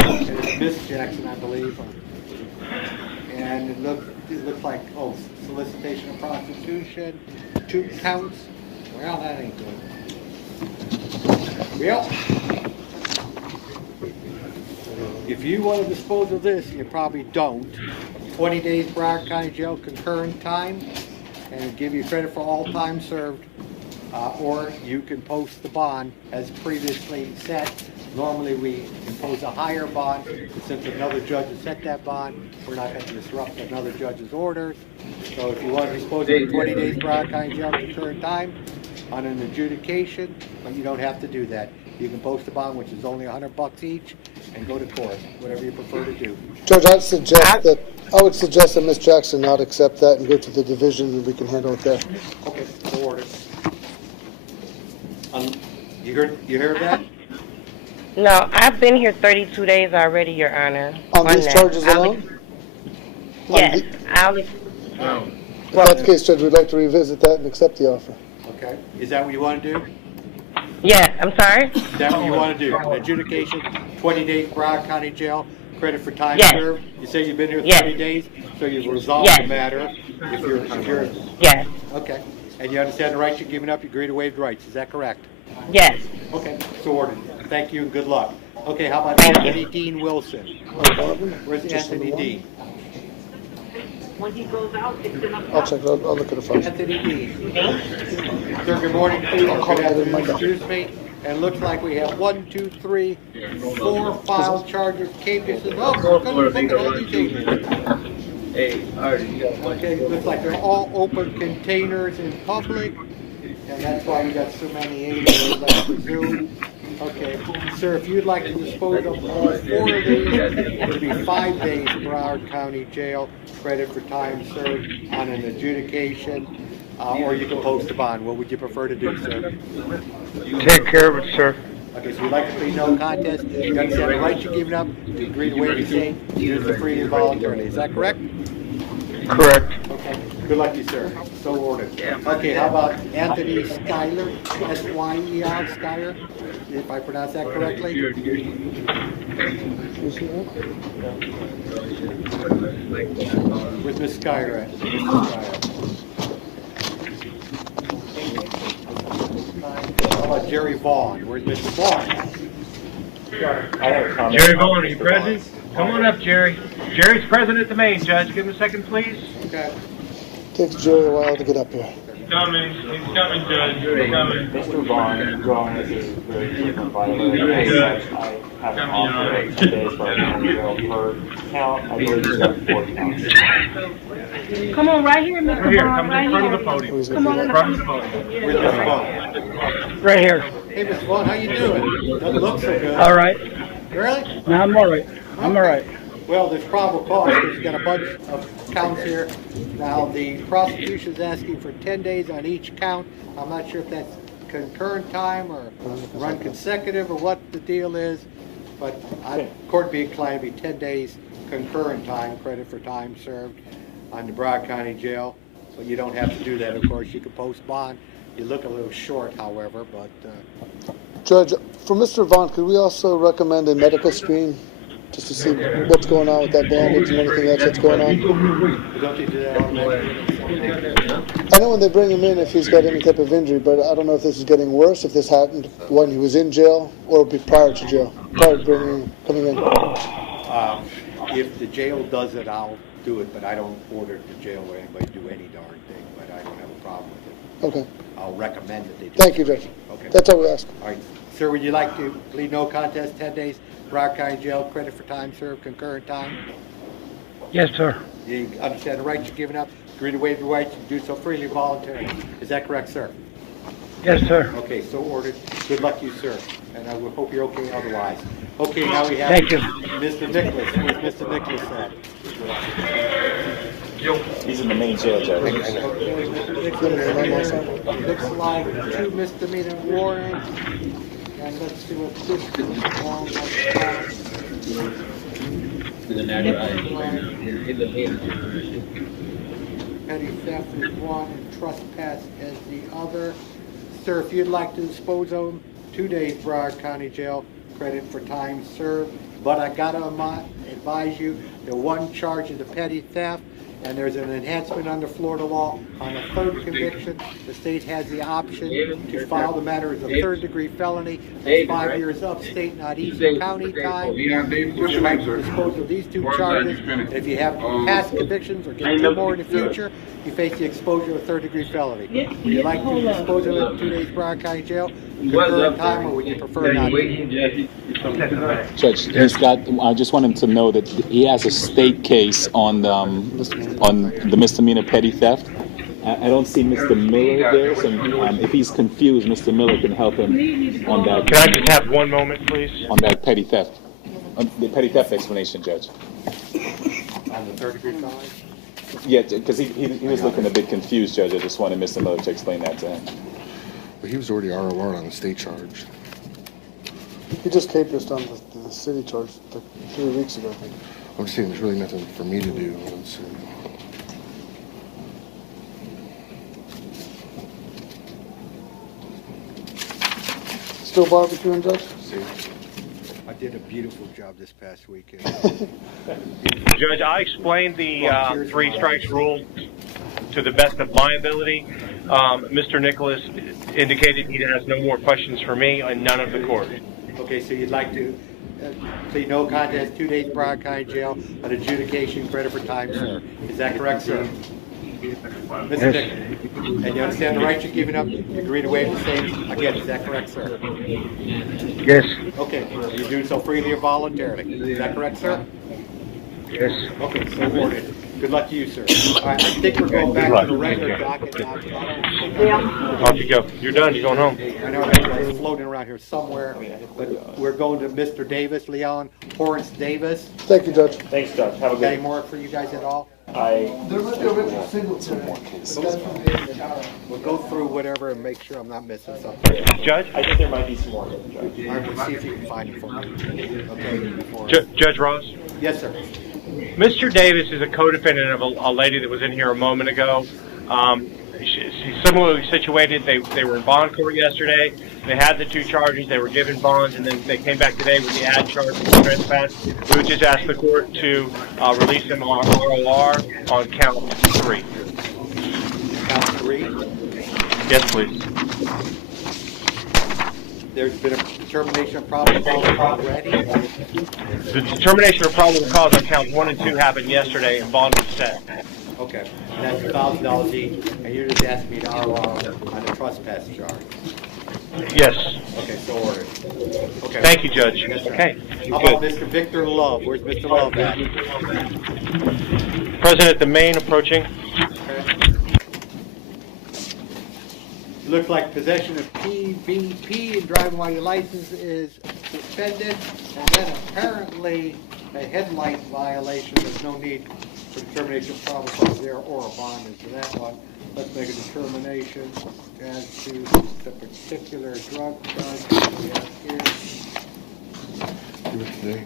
and it's Miss Jackson, I believe. And it looks like, solicitation of prostitution, 2 counts. Well, that ain't good. Well, if you want to dispose of this, you probably don't. 20 days Broward County Jail concurrent time, and give you credit for all time served. Or you can post the bond as previously set. Normally we impose a higher bond, but since another judge has set that bond, we're not going to disrupt another judge's orders. So if you want to dispose of 20 days Broward County Jail concurrent time on an adjudication, but you don't have to do that. You can post a bond, which is only $100 each, and go to court, whatever you prefer to do. Judge, I would suggest that Ms. Jackson not accept that and go to the division, and we can handle it there. Okay, so ordered. You heard that? No, I've been here 32 days already, Your Honor. On these charges alone? Yes, If that's the case, Judge, we'd like to revisit that and accept the offer. Okay. Is that what you want to do? Yeah, I'm sorry? Is that what you want to do? An adjudication, 20 days Broward County Jail, credit for time Yes. served? You say you've been here 30 Yes. days, so you've resolved Yes. the matter. If you're Yes. Okay. And you understand the rights you're giving up, you agree to waive the rights. Is that correct? Yes. Okay, so ordered. Thank you and good luck. Okay, how about Thank Anthony you. Dean Wilson? Where's Anthony Dean? When he goes out, it's gonna. I'll check, I'll look at the file. Anthony Dean. Sir, good morning to you. Good afternoon, excuse me. And it looks like we have 1, 2, 3, 4 file charges, cases. Oh, we're going to look at all these cases. Okay, looks like they're all open containers in public, and that's why we got so many aliens, I presume. Okay, sir, if you'd like to dispose of all 4 of these, it would be 5 days Broward County Jail, credit for time served on an adjudication, or you can post a bond. What would you prefer to do, sir? Take care of it, sir. Okay, so you'd like to plead no contest. You understand the rights you're giving up. You agree to waive the same. You do it freely and voluntarily. Is that correct? Correct. Okay. Good luck to you, sir. So ordered. Okay, how about Anthony Schuyler? S-Y-E-R, Schuyler? If I pronounce that correctly? Where's Miss Schuyler at? How about Jerry Vaughn? Where's Mr. Vaughn? Jerry Vaughn, are you present? Come on up, Jerry. Jerry's present at the main, Judge. Give him a second, please. Okay. Takes Jerry a while to get up here. He's coming, Judge. He's coming. Mr. Vaughn is a very frequent violator. As such, I have an offer of 10 days for jail per count. I believe he's got 4 counts. Come on, right here, Mr. Right here, Vaughn, come to right the front here. of the podium. Come on in the Front of the podium. Where's Mr. Vaughn? Right here. Hey, Mr. Vaughn, how you doing? Doesn't look so good. All right. Really? No, I'm all right. I'm all right. Well, there's probable cause because you've got a bunch of counts here. Now, the prosecution's asking for 10 days on each count. I'm not sure if that's concurrent time or run consecutive or what the deal is. But court being inclined to be 10 days concurrent time, credit for time served on the Broward County Jail. But you don't have to do that, of course. You can post bond. You look a little short, however, but... Judge, for Mr. Vaughn, could we also recommend a medical screen just to see what's going on with that bandage and anything else that's going on? Don't you do that automatically? I know when they bring him in if he's got any type of injury, but I don't know if this is getting worse, if this happened when he was in jail or prior to jail, prior to coming in. If the jail does it, I'll do it, but I don't order the jail or anybody to do any darn thing, but I don't have a problem with it. Okay. I'll recommend that they do. Thank you, Judge. Okay. That's all we ask. All right. Sir, would you like to plead no contest, 10 days, Broward County Jail, credit for time served, concurrent time? Yes, sir. You understand the rights you're giving up, agree to waive your rights, and do so freely and voluntarily. Is that correct, sir? Yes, sir. Okay, so ordered. Good luck to you, sir. And I will hope you're okay otherwise. Okay, now we have Thank you. Mr. Nicholas. Where's Mr. Nicholas at? He's in the main jail, Judge. Okay, Mr. Nicholas. Looks like two misdemeanor warrants. And let's see what this one petty theft is one and trespass as the other. Sir, if you'd like to dispose of them, 2 days Broward County Jail, credit for time served. But I gotta advise you, the one charge is the petty theft, and there's an enhancement under Florida law on a third conviction. The state has the option to file the matter as a third-degree felony. It's 5 years upstate, not easy county time. Would you like to dispose of these two charges? If you have past convictions or get two more in the future, you face the exposure of a third-degree felony. Would you like to dispose of it in 2 days Broward County Jail, concurrent time, or would you prefer not to? Judge, he's got. I just want him to know that he has a state case on the misdemeanor petty theft. I don't see Mr. Miller there, so if he's confused, Mr. Miller can help him on that. Can I just have one moment, please? On that petty theft, the petty theft explanation, Judge. On the third-degree felony? Yeah, because he was looking a bit confused, Judge. I just wanted Mr. Miller to explain that to him. But he was already ROR on the state charge. He just caped on the city charge like 3 weeks ago, I think. I'm just saying there's really nothing for me to do. Still barbecuing, Judge? I did a beautiful job this past weekend. Judge, I explained the 3 strikes rule to the best of my ability. Mr. Nicholas indicated he has no more questions for me and none of the court. Okay, so you'd like to plead no contest, 2 days Broward County Jail, an adjudication, credit for time served. Is that correct, sir? Mr. Nick, and you understand the rights you're giving up? You agree to waive the same? Again, is that correct, sir? Yes. Okay, you do so freely or voluntarily. Is that correct, sir? Yes. Okay, so ordered. Good luck to you, sir. All right, I think we're going back to the regular docket now. Off you go. You're done. You're going home. I know it's floating around here somewhere, but we're going to Mr. Davis, Leon Horace Davis. Thank you, Judge. Thanks, Judge. Have a Got good any more for you guys at all? There must be a Richard Singleton. We'll go through whatever and make sure I'm not missing something. Judge? I think there might be some more, Judge. All right, we'll see if you can find it for me. Okay. Judge Ross? Yes, sir. Mr. Davis is a co-defendant of a lady that was in here a moment ago. She's similarly situated. They were in bond court yesterday. They had the 2 charges. They were given bonds, and then they came back today with the add charge of trespass. We would just ask the court to release them on ROR on count 3. Count 3? Yes, please. There's been a determination of probable cause already. The determination of probable cause on counts 1 and 2 happened yesterday, and bond was set. Okay, and that's $1,000 each, and you're just asking me to ROR on the trespass charge. Yes. Okay, so ordered. Okay. Thank you, Judge. Yes, sir. Okay. How about Mr. Victor Love? Where's Mr. Love at? Present at the main, approaching. Okay. It looks like possession of PVP and driving while your license is suspended, and then apparently a headlight violation. There's no need for determination of probable cause there or a bond into that one. Let's make a determination as to the particular drug charge we have here. do it today?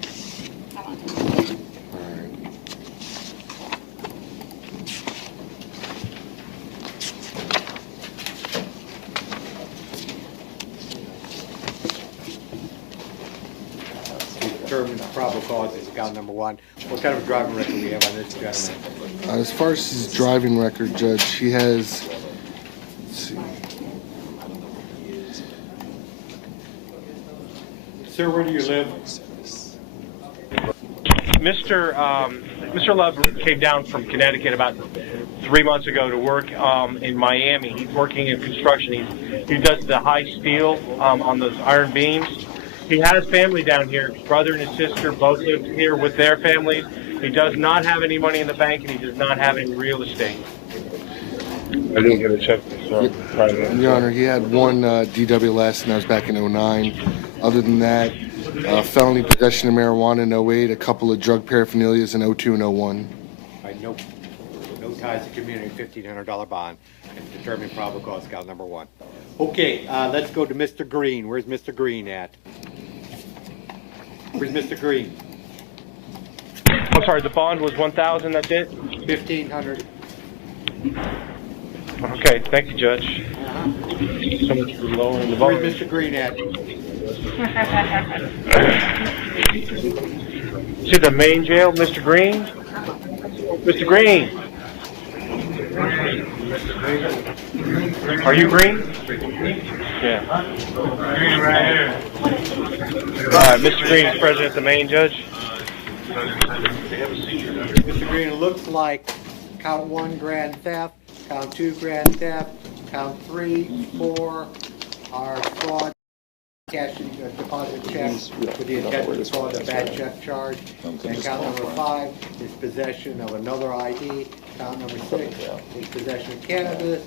Determine the probable cause is account number one. What kind of a driving record do we have on this gentleman? As far as his driving record, Judge, he has. Let's see. Sir, where do you live? Mr. Love came down from Connecticut about 3 months ago to work in Miami. He's working in construction. He does the high steel on those iron beams. He has family down here. His brother and his sister both live here with their families. He does not have any money in the bank, and he does not have any real estate. I didn't get a check for Your Honor, he had one DWS, and that was back in 09. Other than that, felony possession of marijuana in 08, a couple of drug paraphernalias in 02 and 01. Right, no ties to community, $1,500 bond, and determine probable cause, account number one. Okay, let's go to Mr. Green. Where's Mr. Green at? Where's Mr. Green? I'm sorry, the bond was $1,000, that's it? $1,500. Okay, thank you, Judge. So much for lowering the bond. Where's Mr. Green at? To the main jail, Mr. Green? Mr. Green? Are you Green? Yeah. Green right here. All right, Mr. Green is present at the main, Judge. Mr. Green, it looks like count 1, grand theft, count 2, grand theft, count 3, 4 are fraud, cash deposit checks with the intent to fraud, a bad check charge. And count number 5 is possession of another ID. Count number 6 is possession of cannabis.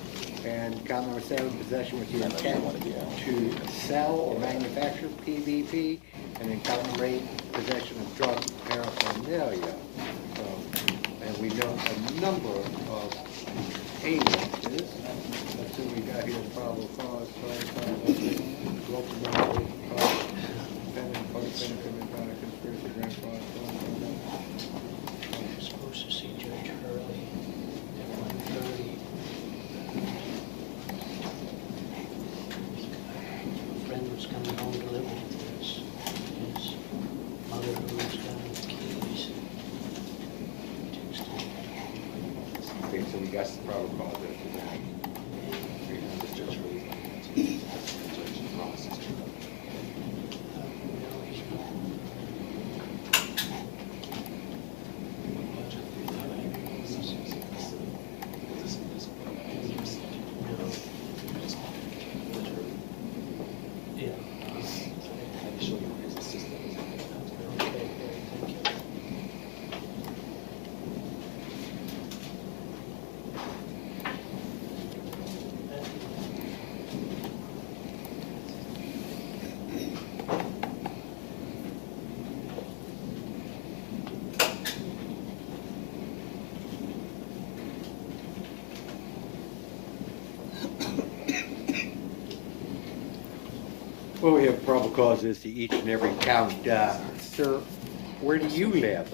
And count number 7, possession with the intent to sell or manufacture PVP. And then count number 8, possession of drug paraphernalia. And we know a number of aliases. Let's see what we got here. Probable cause, local number, defendant, co-defendant, criminal conspiracy, grand fraud. I'm supposed to see Judge Hurley at 1:30. A friend was coming home to live with us. His mother who was down with keys. Okay, so we got the probable cause. Well, we have probable causes to each and every count. Sir, where do you live?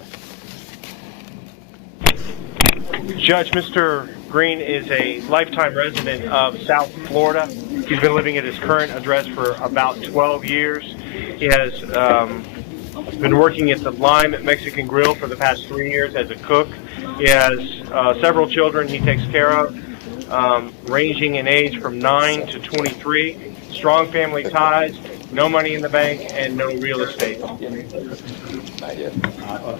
Judge, Mr. Green is a lifetime resident of South Florida. He's been living at his current address for about 12 years. He has been working at the Lime Mexican Grill for the past 3 years as a cook. He has several children he takes care of, ranging in age from 9 to 23. Strong family ties, no money in the bank, and no real estate. Okay,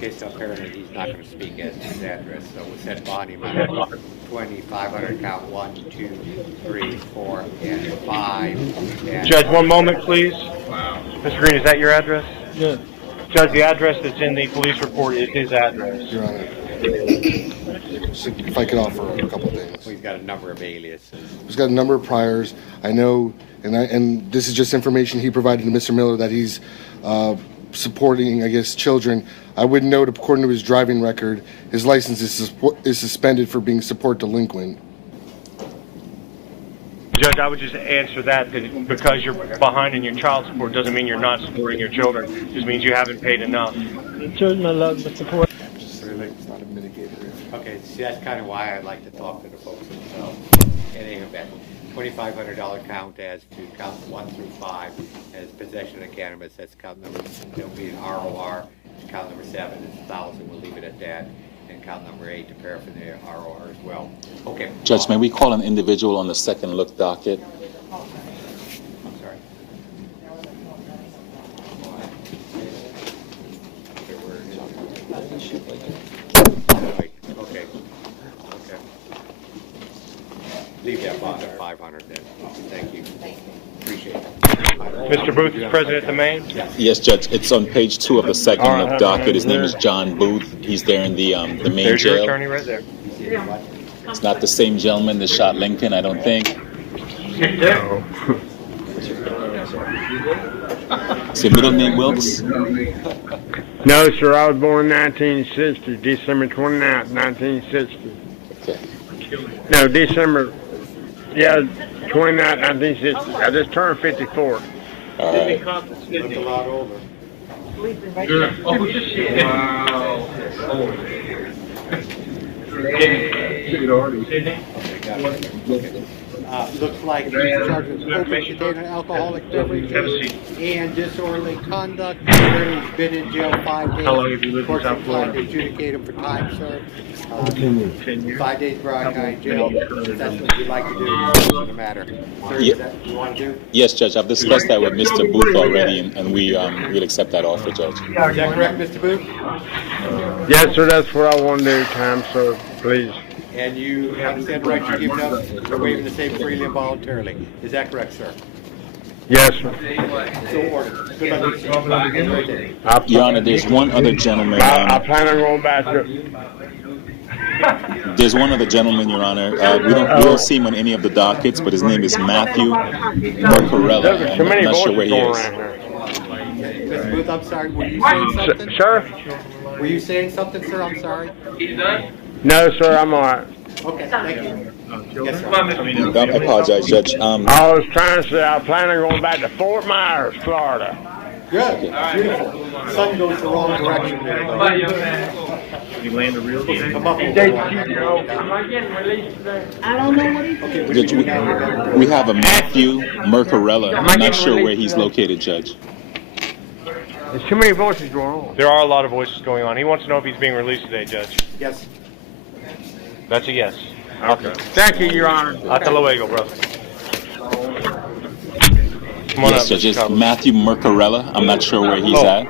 so apparently he's not going to speak as to his address, so we'll set bond amount at 2,500, count 1, 2, 3, 4, and 5. And Judge, one moment, please. Mr. Green, is that your address? Yeah. Judge, the address that's in the police report is his address. Your Honor. So if I could offer a couple of things. We've got a number of aliases. He's got a number of priors. I know, and this is just information he provided to Mr. Miller, that he's supporting, I guess, children. I would note, according to his driving record, his license is suspended for being support delinquent. Judge, I would just answer that because you're behind in your child support doesn't mean you're not supporting your children. It just means you haven't paid enough. Children I love the support. Okay, see, that's kind of why I like to talk to the folks themselves. In any event, $2,500 count as to count 1 through 5 as possession of cannabis. That's count number. It'll be an ROR. Count number 7 is 1,000. We'll leave it at that. And count number 8 to paraphernalia ROR as well. Okay. Judge, may we call an individual on the second look docket? I'm sorry. Okay. Leave that bond at 500 then. Thank you. Appreciate it. Mr. Booth is present at the main? Yes, Judge. It's on page 2 of the second look docket. His name is John Booth. He's there in the main There's your jail. attorney right there. It's not the same gentleman that shot Lincoln, I don't think. No. Is your middle name Wilkes? No, sir. I was born in 1960, December 29th, 1960. Okay. No, December. Yeah, 29th, 1960. I just turned 54. All right. Look a lot older. Oh, shit. Wow. Looks like he's charged with open containing alcoholic beverages and disorderly conduct. He's been in jail 5 days. How long have you lived in South Florida? To adjudicate him for time served. 5 days Broward County Jail. That's what you'd like to do. It doesn't matter. Sir, is that what you want to do? Yes, Judge. I've discussed that with Mr. Booth already, and we'll accept that offer, Judge. Is that correct, Mr. Booth? Yes, sir. That's what I want to do. Time, sir. Please. And you understand the right to give up or waiving the same freely and voluntarily. Is that correct, sir? Yes, sir. So ordered. Good luck, Mr. Your Honor, there's one other gentleman. I plan on going back to. There's one other gentleman, Your Honor. We don't see him on any of the dockets, but his name is Matthew Mercarella. I'm not sure where he is. Mr. Booth, I'm sorry. Were you saying something? Sir? Were you saying something, sir? I'm sorry. He's done? No, sir. I'm all right. Okay, thank you. Yes, sir. I apologize, Judge. I was trying to say I plan on going back to Fort Myers, Florida. Good. Beautiful. Sun goes the wrong direction there, though. You land a real estate. Come up with Am I getting released today? I don't know what he's Okay, Judge, we have a Matthew Mercarella. I'm not sure where he's located, Judge. There's too many voices going on. There are a lot of voices going on. He wants to know if he's being released today, Judge. Yes. That's a yes. Okay. Thank you, Your Honor. Hasta luego, brother. Come on Yes, up, Judge. It's Mr. Matthew Mercarella. I'm not sure where he's at.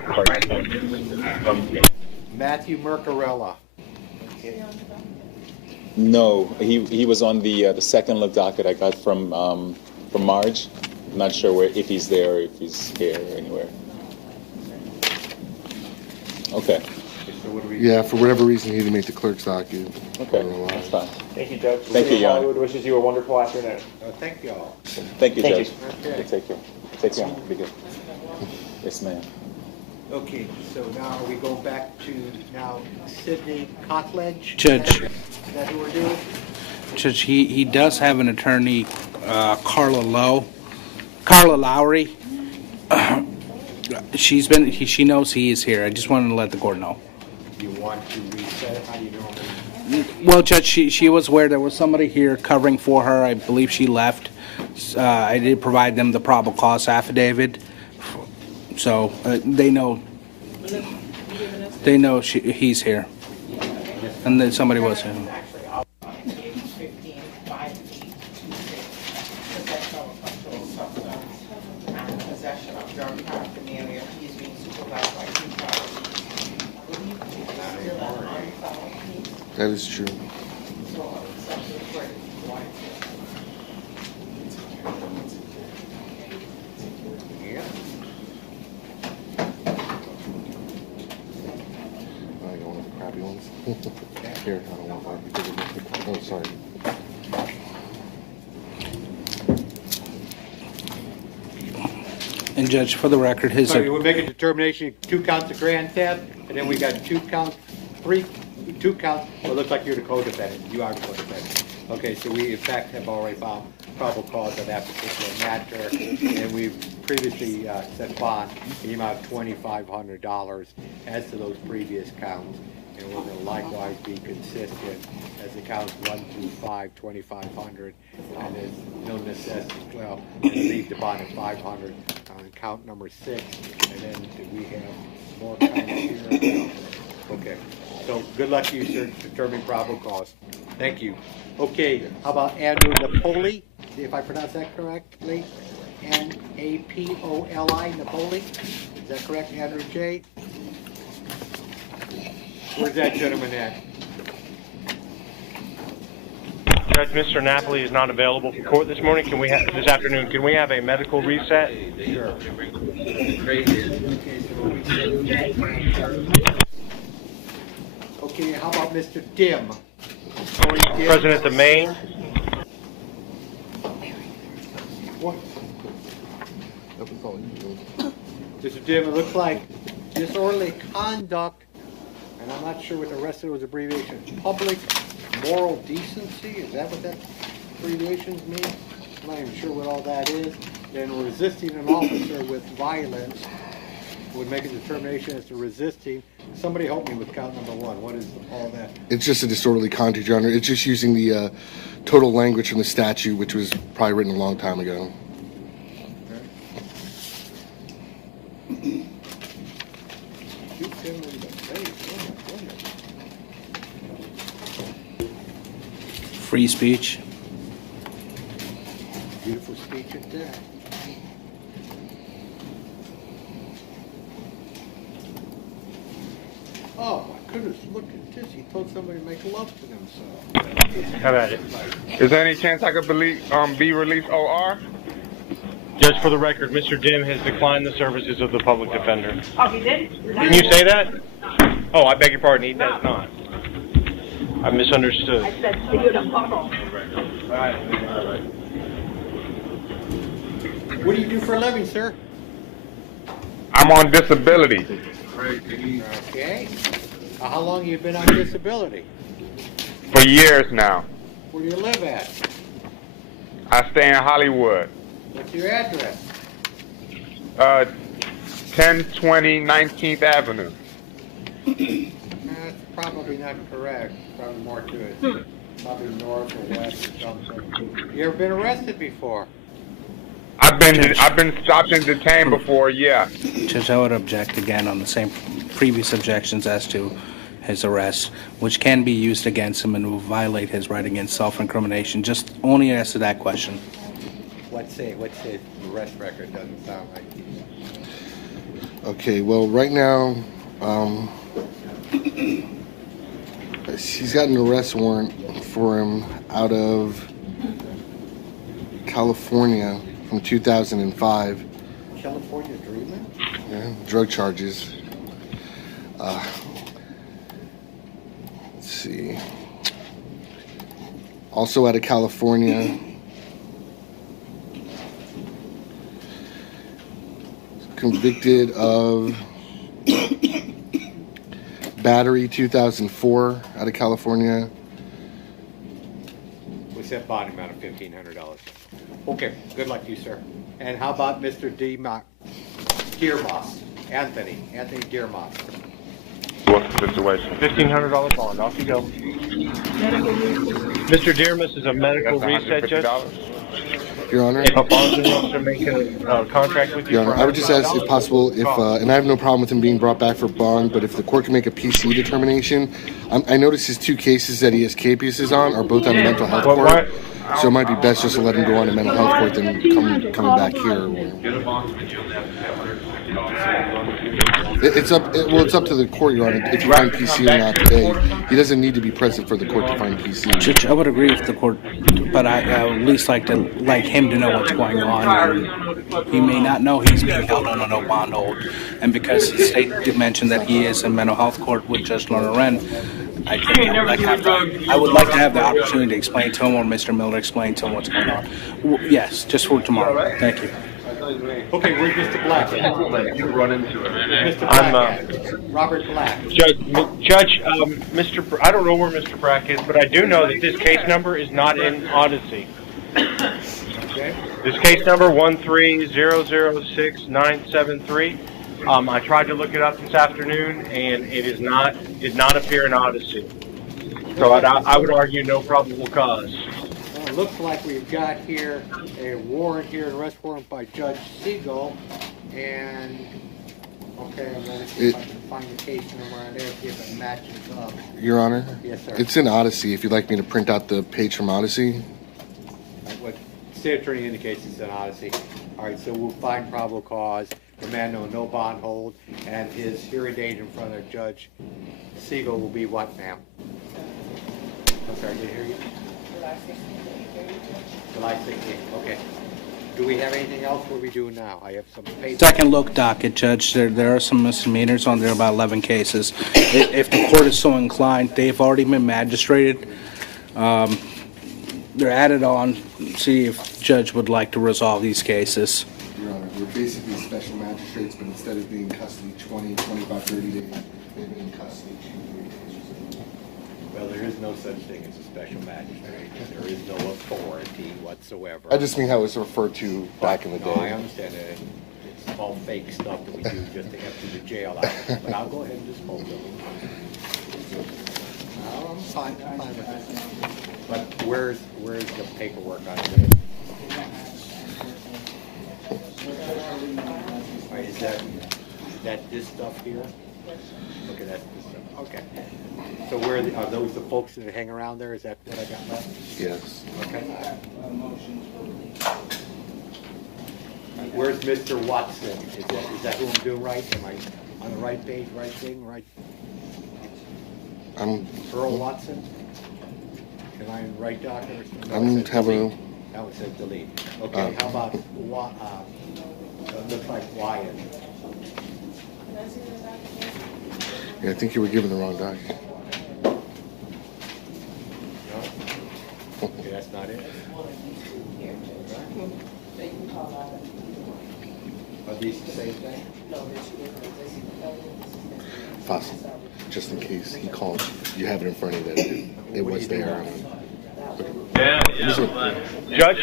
Matthew Mercarella. No, he was on the second look docket I got from Marge. I'm not sure if he's there or if he's here or anywhere. Okay. Yeah, for whatever reason, he didn't make the clerk's docket. Okay, that's fine. Thank you, Judge. Thank you, Your Honor. Hollywood wishes you a wonderful afternoon. Thank you all. Thank you, Thank Judge. you. Okay. Take care. Take care. Be good. Yes, ma'am. Okay, so now we go back to now Sidney Cotledge. Judge. Is that who we're doing? Judge, he does have an attorney, Carla Lowry. She knows he is here. I just wanted to let the court know. You want to reset it? How do you normally? Well, Judge, she was aware there was somebody here covering for her. I believe she left. I did provide them the probable cause affidavit, so they know. They know he's here, and then somebody was here. That is true. Yeah. I don't want the crappy ones. Here, I don't want that. Oh, sorry. And Judge, for the record, his. So we make a determination, 2 counts of grand theft, and then we got 2 counts. Well, it looks like you're the co-defendant. You are the co-defendant. Okay, so we in fact have already filed probable cause of that particular matter. And we've previously set bond in the amount of $2,500 as to those previous counts. And we're going to likewise be consistent as the counts 1 through 5, 2,500, and there's no necessity, well, and leave the bond at 500 on count number 6, and then do we have more counts here? Okay, so good luck to you, sir, determining probable cause. Thank you. Okay, how about Andrew Napoli? See if I pronounce that correctly. Napoli, Napoli? Is that correct, Andrew J? Where's that gentleman at? Judge, Mr. Napoli is not available for court this morning. Can we have this afternoon? Can we have a medical reset? Sure. Okay, how about Mr. Dim? Present at the main. What? Mr. Dim, it looks like disorderly conduct, and I'm not sure what the rest of those abbreviations. Public moral decency, is that what that abbreviations mean? I'm not even sure what all that is. Then resisting an officer with violence would make a determination as to resisting. Somebody help me with count number 1. What is all that? It's just a disorderly conduct, Your Honor. It's just using the total language from the statute, which was probably written a long time ago. Free speech. Beautiful speech at that. Oh my goodness, look at this. He told somebody to make love to themselves. How about it? Is there any chance I could be released OR? Judge, for the record, Mr. Dim has declined the services of the public defender. Oh, he did? Can you say that? Oh, I beg your pardon. He does not. I misunderstood. I said, see you tomorrow. What do you do for a living, sir? I'm on disability. Okay. How long have you been on disability? For years now. Where do you live at? I stay in Hollywood. What's your address? 1020 19th Avenue. That's probably not correct. Probably more to it. Probably north or west or something. You ever been arrested before? I've been stopped and detained before, yeah. Judge, I would object again on the same previous objections as to his arrest, which can be used against him and will violate his right against self-incrimination, just only as to that question. What's his arrest record? Doesn't sound like Okay, well, right now, he's got an arrest warrant for him out of California from 2005. California Dreamer? Yeah, drug charges. Let's see. Also out of California. Convicted of battery 2004 out of California. We set bond amount of $1,500. Okay, good luck to you, sir. And how about Mr. Dearmoss? Anthony Dearmoss. What's the situation? $1,500 bond. Off you go. Mr. Dearmoss is a medical reset, Judge. Your Honor. If a bondsman wants to make a contract with you, Your Honor, I would just ask if possible, if and I have no problem with him being brought back for bond, but if the court can make a PC determination. I noticed his 2 cases that he has capiases on are both on mental health court, so it might be best just to let him go on to mental health court than coming back here. It's up to the court, Your Honor, if you find PC or not today. He doesn't need to be present for the court to find PC. Judge, I would agree with the court, but I would at least like him to know what's going on. He may not know he's being held on a no bond hold, and because the state did mention that he is in mental health court with Judge Loren, I would like to have the opportunity to explain to him, or Mr. Miller explain to him what's going on. Yes, just for tomorrow. Thank you. Okay, where's Mr. Black? You run into it. Mr. Black. Robert Black. Judge, I don't know where Mr. Brack is, but I do know that this case number is not in Odyssey. This case number 13006-973. I tried to look it up this afternoon, and it did not appear in Odyssey. So I would argue no probable cause. Well, it looks like we've got here a warrant here, an arrest warrant by Judge Siegel, and okay, I'm going to see if I can find the case number on there, see if it matches up. Your Honor? Yes, sir. It's in Odyssey, if you'd like me to print out the page from Odyssey. What State Attorney indicates it's an Odyssey. All right, so we'll find probable cause, demand no bond hold, and his hearing date in front of Judge Siegel will be what, ma'am? I'm sorry, did I hear you? July 16th, okay. Do we have anything else? What are we doing now? I have some papers. Second look docket, Judge. There are some misdemeanors on there, about 11 cases. If the court is so inclined, they've already been magistrated. They're added on. See if Judge would like to resolve these cases. Your Honor, we're basically special magistrates, but instead of being in custody 20, 25, 30 days, they've been in custody 2, 3 days. Well, there is no such thing as a special magistrate. There is no authority whatsoever. I just mean how it was referred to back in the day. No, I understand that. It's all fake stuff that we do just to empty the jail out. But I'll go ahead and dispose of them. I'm fine with that. But where's the paperwork on it? Right, is that this stuff here? Okay, that's this stuff. Okay. So are those the folks that hang around there? Is that what I got left? Yes. Okay. Where's Mr. Watson? Is that who I'm doing right? Am I on the right page, right thing, right? Earl Watson? Am I in the right document? I'm having. That one says delete. Okay, how about it looks like Wyatt? Yeah, I think you were given the wrong document. No? Okay, that's not it. Are these the same thing? Fossil. Just in case he calls, you have it in front of you that it was there. Judge?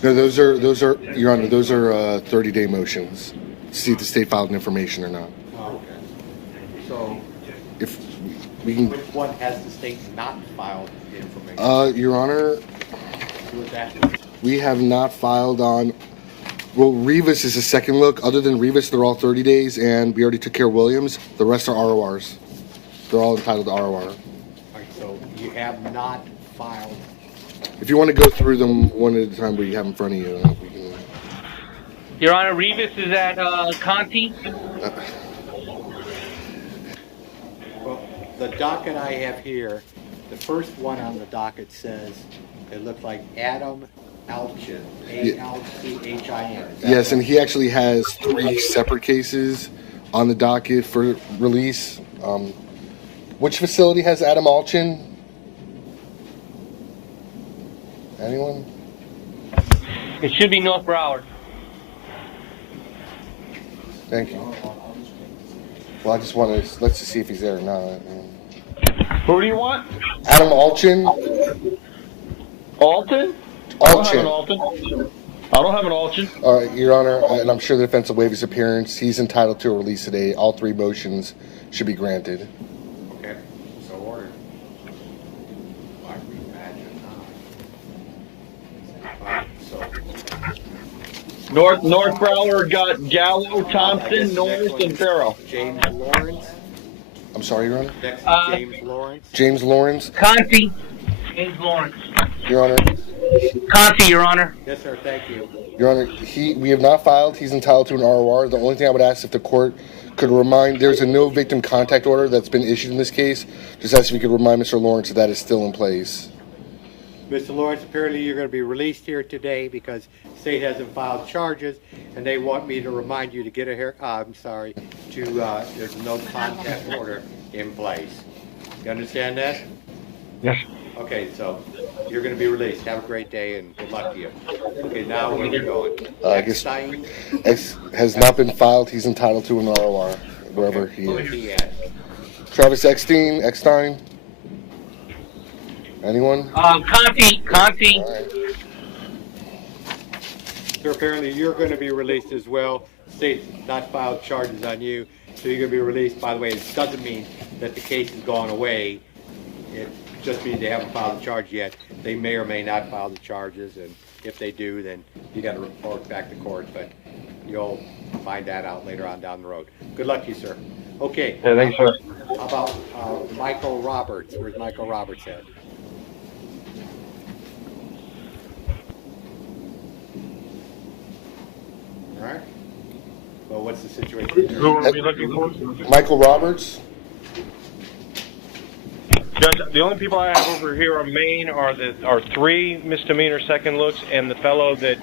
No, those are, Your Honor, those are 30-day motions. See if the state filed information or not. Oh, okay. So, If we can, which one has the state not filed the information? Your Honor, Who is that? we have not filed on. Well, Rivas is a second look. Other than Rivas, they're all 30 days, and we already took care of Williams. The rest are RORs. They're all entitled to ROR. All right, so you have not filed. If you want to go through them one at a time, what you have in front of you, we can. Your Honor, Rivas is at Conti. Well, the docket I have here, the first one on the docket says it looks like Adam Alchin, Alchin. Yes, and he actually has 3 separate cases on the docket for release. Which facility has Adam Alchin? Anyone? It should be North Broward. Thank you. Well, I just want to, let's just see if he's there or not. Who do you want? Adam Alchin? Alton? Alchin. I don't have an Alton. Your Honor, and I'm sure the defense will waive his appearance. He's entitled to a release today. All 3 motions should be granted. Okay, so ordered. I imagine not. All right, so. North Broward got Gallo, Thompson, Norris, and Farrell. James Lawrence. I'm sorry, Your Honor? Next is James Lawrence. James Lawrence. Conti. James Lawrence. Your Honor. Conti, Your Honor. Yes, sir, thank you. Your Honor, we have not filed. He's entitled to an ROR. The only thing I would ask if the court could remind, there's a no victim contact order that's been issued in this case. Just ask if you could remind Mr. Lawrence that is still in place. Mr. Lawrence, apparently you're going to be released here today because the state hasn't filed charges, and they want me to remind you to get there's a no contact order in place. You understand that? Yes. Okay, so you're going to be released. Have a great day and good luck to you. Okay, now where are we going? I guess X has not been filed. He's entitled to an ROR wherever he Where is is. he at? Travis Eckstein. Anyone? Conti. All right. So apparently you're going to be released as well. State's not filed charges on you, so you're going to be released. By the way, it doesn't mean that the case has gone away. It just means they haven't filed the charge yet. They may or may not file the charges, and if they do, then you got to report back to court. But you'll find that out later on down the road. Good luck to you, sir. Okay. Yeah, thanks, sir. How about Michael Roberts? Where's Michael Roberts at? All right. Well, what's the situation? Who are we looking for? Michael Roberts. Judge, the only people I have over here on Maine are 3 misdemeanor second looks, and the fellow that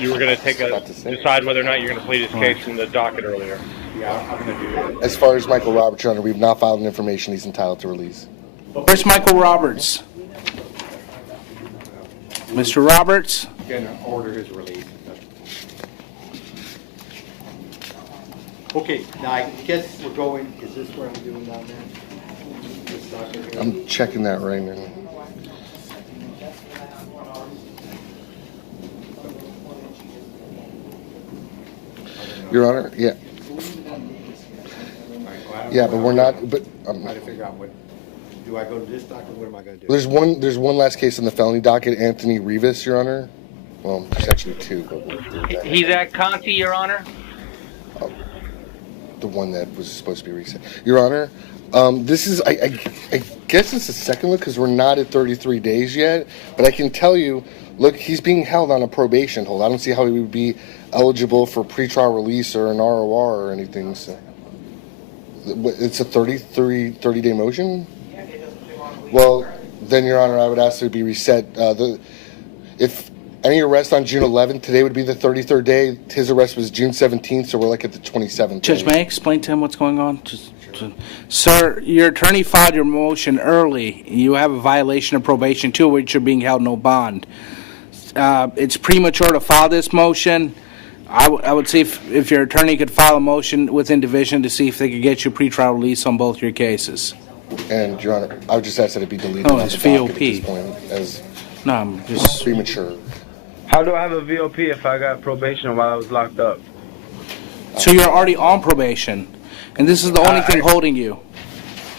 you were going to decide whether or not you're going to plead his case in the docket earlier. Yeah, I'm going to do that. As far as Michael Roberts, Your Honor, we've not filed an information he's entitled to release. Where's Michael Roberts? Mr. Roberts? Going to order his release. Okay, now I guess we're going, is this where I'm doing down there? This docket here? I'm checking that right now. Your Honor, yeah. Yeah, but we're not, but... I'm trying to figure out what, do I go to this docket, what am I going to do? There's one last case on the felony docket, Anthony Rivas, Your Honor. Well, there's actually 2, but we'll do that. He's at Conti, Your Honor. The one that was supposed to be reset. Your Honor, this is, I guess it's the second look because we're not at 33 days yet, but I can tell you, look, he's being held on a probation hold. I don't see how he would be eligible for pretrial release or an ROR or anything. So. It's a 30-day motion? Well, then, Your Honor, I would ask it to be reset. If any arrest on June 11th, today would be the 33rd day. His arrest was June 17th, so we're like at the 27th. Judge, may I explain to him what's going on? Sir, your attorney filed your motion early. You have a violation of probation, too, which you're being held no bond. It's premature to file this motion. I would see if your attorney could file a motion within division to see if they could get you pretrial release on both your cases. And, Your Honor, I would just ask that it be deleted. Oh, it's VOP. At this point, as no, I'm just premature. How do I have a VOP if I got probation while I was locked up? So you're already on probation, and this is the only thing holding you.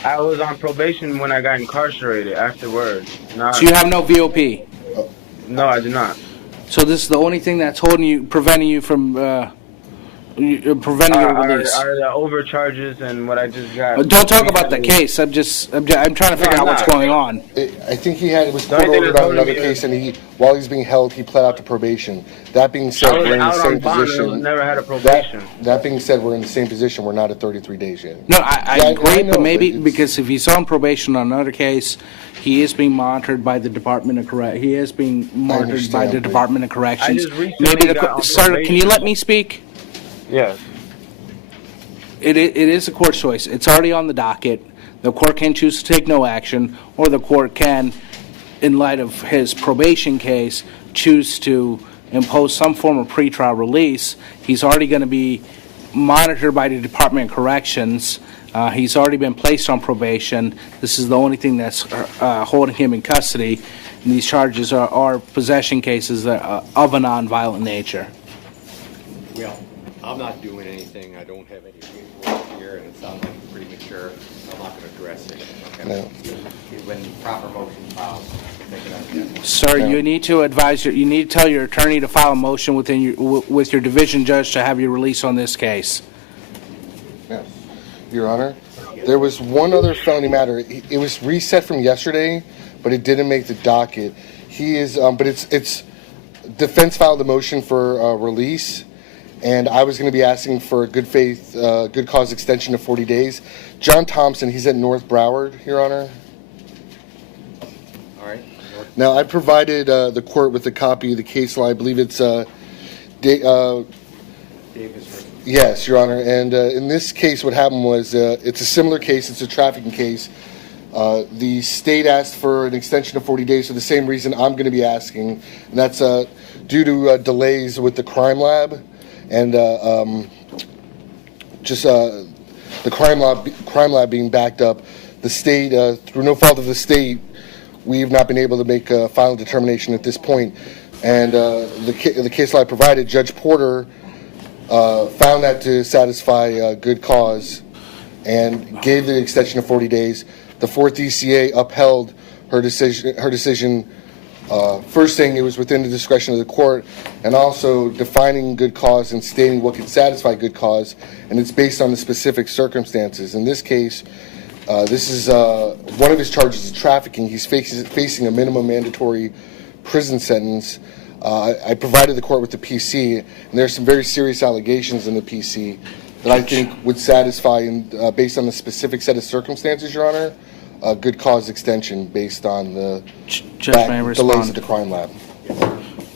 I was on probation when I got incarcerated afterwards. So you have no VOP? No, I do not. So this is the only thing that's holding you, preventing you from preventing your release. Are the overcharges and what I just got? Don't talk about the case. I'm trying to figure out what's going on. I think it was court ordered on another case, and while he's being held, he pled out to probation. That being said, we're in the same position. Never had a probation. That being said, we're in the same position. We're not at 33 days yet. No, I agree, but maybe because if he's on probation on another case, he is being monitored by the Department of Corrections. He is being monitored by the Department of Corrections. Maybe sir, can you let me speak? Yes. It is a court choice. It's already on the docket. The court can choose to take no action, or the court can, in light of his probation case, choose to impose some form of pretrial release. He's already going to be monitored by the Department of Corrections. He's already been placed on probation. This is the only thing that's holding him in custody. And these charges are possession cases that of a nonviolent nature. Well, I'm not doing anything. I don't have any paperwork here, and it sounds like premature. I'm not going to address it. Okay? No. When proper motion filed, take it up again. Sir, you need to you need to tell your attorney to file a motion with your division judge to have you released on this case. Yes. Your Honor, there was one other felony matter. It was reset from yesterday, but it didn't make the docket. He is, but it's defense filed a motion for release, and I was going to be asking for a good faith, good cause extension of 40 days. John Thompson, he's at North Broward, Your Honor. All right. Now, I provided the court with a copy of the case law. I believe it's Davis. Yes, Your Honor. And in this case, what happened was it's a similar case. It's a trafficking case. The state asked for an extension of 40 days for the same reason I'm going to be asking, and that's due to delays with the crime lab and just the crime lab being backed up. The state, through no fault of the state, we've not been able to make a final determination at this point. And the case law I provided, Judge Porter found that to satisfy good cause and gave the extension of 40 days. The 4th DCA upheld her decision, first saying it was within the discretion of the court, and also defining good cause and stating what could satisfy good cause, and it's based on the specific circumstances. In this case, this is one of his charges is trafficking. He's facing a minimum mandatory prison sentence. I provided the court with the PC, and there's some very serious allegations in the PC that I think would satisfy, based on the specific set of circumstances, Your Honor, a good cause extension based on the delays at the crime lab.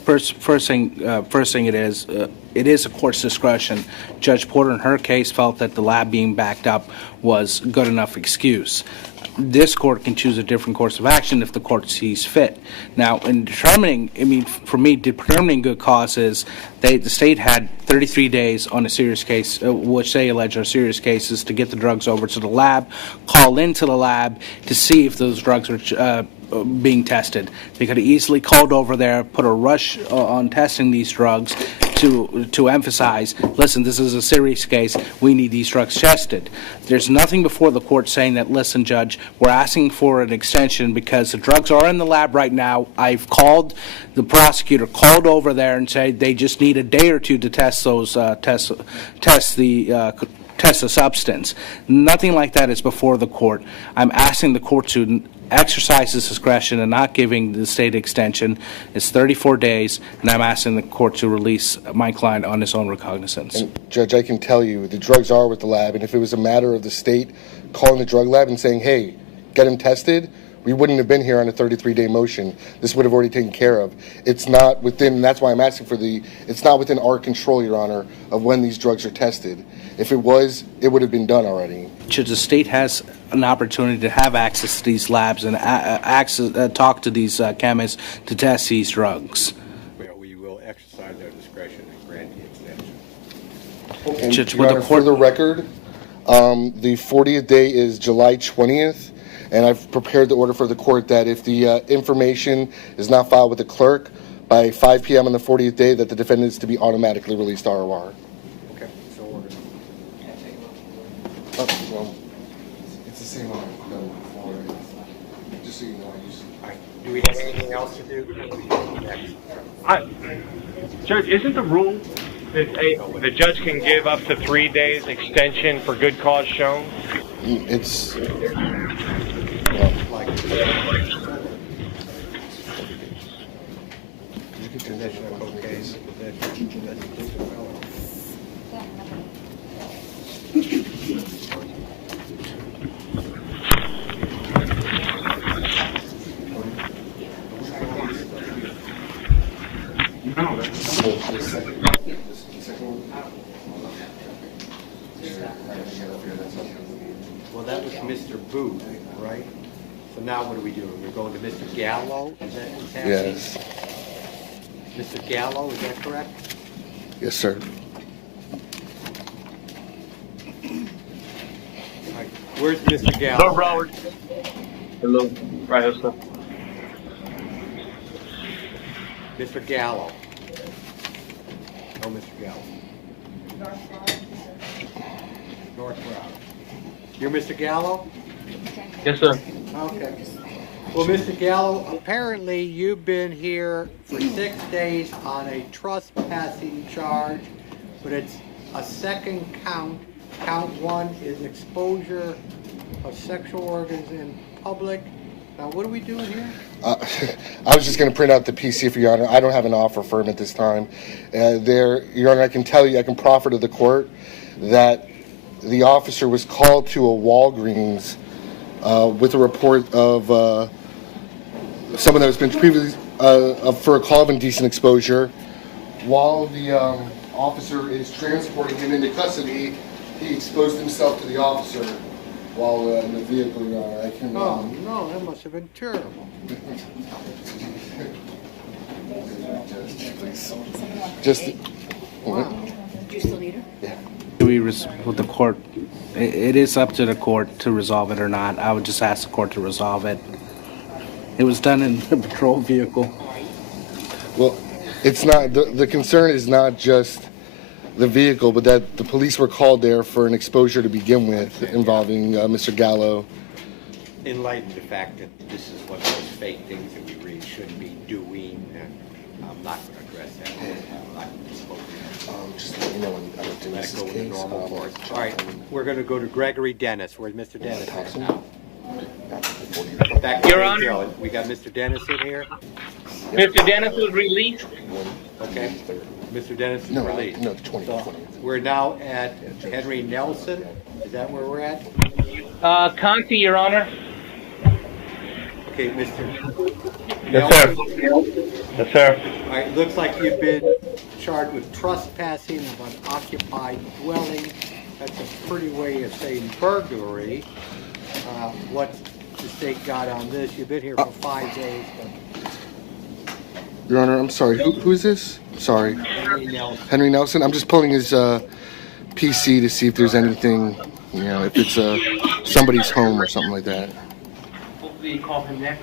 First thing, it is a court's discretion. Judge Porter, in her case, felt that the lab being backed up was good enough excuse. This court can choose a different course of action if the court sees fit. Now, in determining, for me, determining good cause is the state had 33 days on a serious case, which they allege are serious cases, to get the drugs over to the lab, call into the lab to see if those drugs are being tested. They could have easily called over there, put a rush on testing these drugs to emphasize, listen, this is a serious case, we need these drugs tested. There's nothing before the court saying that, listen, Judge, we're asking for an extension because the drugs are in the lab right now. I've called, the prosecutor called over there and said they just need a day or two to test those, test the substance. Nothing like that is before the court. I'm asking the court to exercise its discretion and not giving the state extension. It's 34 days, and I'm asking the court to release my client on his own recognizance. And Judge, I can tell you the drugs are with the lab, and if it was a matter of the state calling the drug lab and saying, hey, get him tested, we wouldn't have been here on a 33-day motion. This would have already taken care of. It's not within, and that's why I'm asking for it's not within our control, Your Honor, of when these drugs are tested. If it was, it would have been done already. The state has an opportunity to have access to these labs and talk to these chemists to test these drugs. Well, we will exercise our discretion and grant the extension. And Your Honor, for the record, the 40th day is July 20th, and I've prepared the order for the court that if the information is not filed with the clerk by 5 p.m. on the 40th day, that the defendant is to be automatically released ROR. Okay, so ordered. Well, it's the same one I've done before. Just so you know, All right. Do we have anything else to do? Next. Judge, isn't the rule that the judge can give up to 3 days extension for good cause shown? It's... Well, that was Mr. Booth, right? So now what are we doing? We're going to Mr. Gallo? Is that what's happening? Yes. Mr. Gallo, is that correct? Yes, sir. All right. Where's Mr. Gallo? Hello, Broward. Hello. Right, sir. Mr. Gallo. Oh, Mr. Gallo. North Broward. You're Mr. Gallo? Yes, sir. Okay. Well, Mr. Gallo, apparently you've been here for 6 days on a trespassing charge, but it's a second count. Count 1 is exposure of sexual organs in public. Now, what are we doing here? I was just going to print out the PC for Your Honor. I don't have an offer for him at this time. Your Honor, I can tell you, I can proffer to the court that the officer was called to a Walgreens with a report of someone that has been previously for a call of indecent exposure. While the officer is transporting him into custody, he exposed himself to the officer while in the vehicle, Your Honor. I can. Oh, no, that must have been terrible. Just. Wow. Do you still need her? Yeah. With the court, it is up to the court to resolve it or not. I would just ask the court to resolve it. It was done in a patrol vehicle. Well, it's not, the concern is not just the vehicle, but that the police were called there for an exposure to begin with involving Mr. Gallo. In light of the fact that this is one of those fake things that we really shouldn't be doing, and I'm not going to address that. I'm not going to dispose of Just let me know when I don't do Let it this go with case. the normal course. All right, we're going to go to Gregory Dennis. Where's Mr. Dennis at now? Back to Your St. Honor. Joe. We got Mr. Dennis in here? Mr. Dennis was released. Okay. Mr. Dennis is No, released. no, the 20th. So we're now at Henry Nelson. Is that where we're at? Conti, Your Honor. Okay, Mr. Yes, sir. Nelson. Yes, sir. All right, looks like you've been charged with trespassing of an occupied dwelling. That's a pretty way of saying burglary. What the state got on this, you've been here for 5 days. Your Honor, I'm sorry. Who is this? Sorry. Henry Nelson. Henry Nelson. I'm just pulling his PC to see if there's anything, you know, if it's somebody's home or something like that. Hopefully you call him next.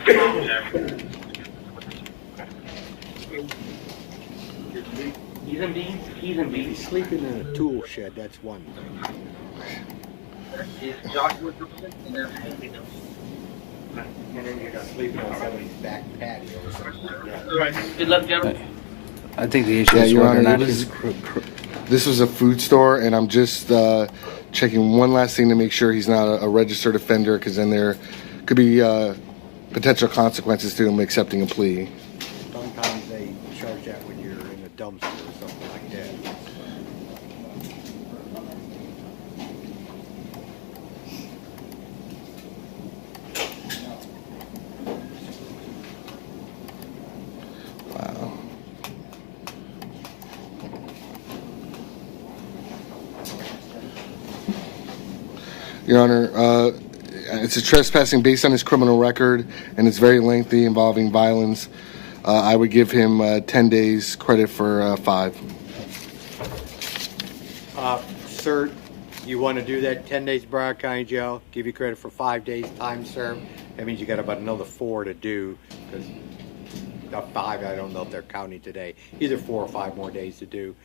He's in B. He's in B. He's sleeping in a tool shed, that's one thing. Is Joshua And then you're sleeping on somebody's back patio or something like that. Good luck, gentlemen. I think the issue Yeah, is Your whether or Honor, not this was a food store, and I'm just checking one last thing to make sure he's not a registered offender, because then there could be potential consequences to him accepting a plea. Sometimes they charge that when you're in a dumpster or something like that. Wow. Your Honor, it's a trespassing based on his criminal record, and it's very lengthy, involving violence. I would give him 10 days credit for 5. Sir, you want to do that 10 days Broward County Jail, give you credit for 5 days time served. That means you got about another 4 to do, because 5, I don't know if they're counting today. Either 4 or 5 more days to do.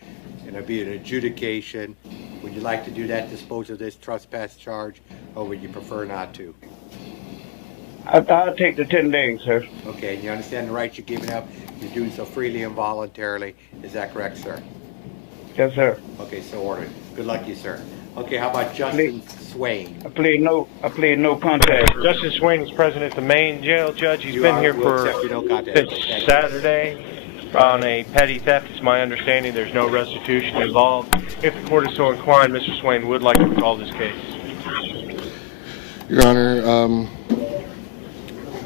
And it'll be an adjudication. Would you like to do that, dispose of this trespass charge, or would you prefer not to? I'll take the 10 days, sir. Okay, and you understand the rights you're giving up? You're doing so freely and voluntarily. Is that correct, sir? Yes, sir. Okay, so ordered. Good luck to you, sir. Okay, how about Justin Swain? I plead no contest. Justice Swain is present at the main jail, Judge. He's You been are- here we'll for accept your no contest. since Thank you. Saturday on a petty theft. It's my understanding there's no restitution involved. If the court is so inclined, Mr. Swain would like to recall this case. Your Honor,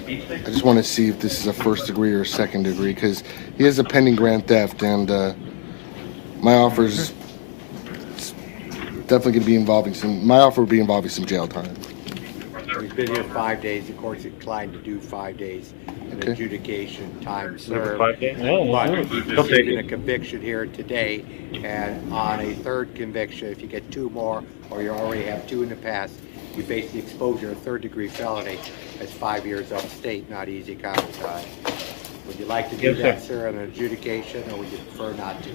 I just want to see if this is a first degree or a second degree, because he has a pending grand theft, and my offer's definitely going to be involving my offer would be involving some jail time. He's been here 5 days. The court's inclined to do 5 days. An Okay. adjudication, time served. 5 days? But he's He'll take receiving a it. conviction here today, and on a third conviction, if you get 2 more, or you already have 2 in the past, you face the exposure of third-degree felony. That's 5 years upstate, not easy county time. Would you like to do Yes, that, sir, on an adjudication, or would you prefer not to?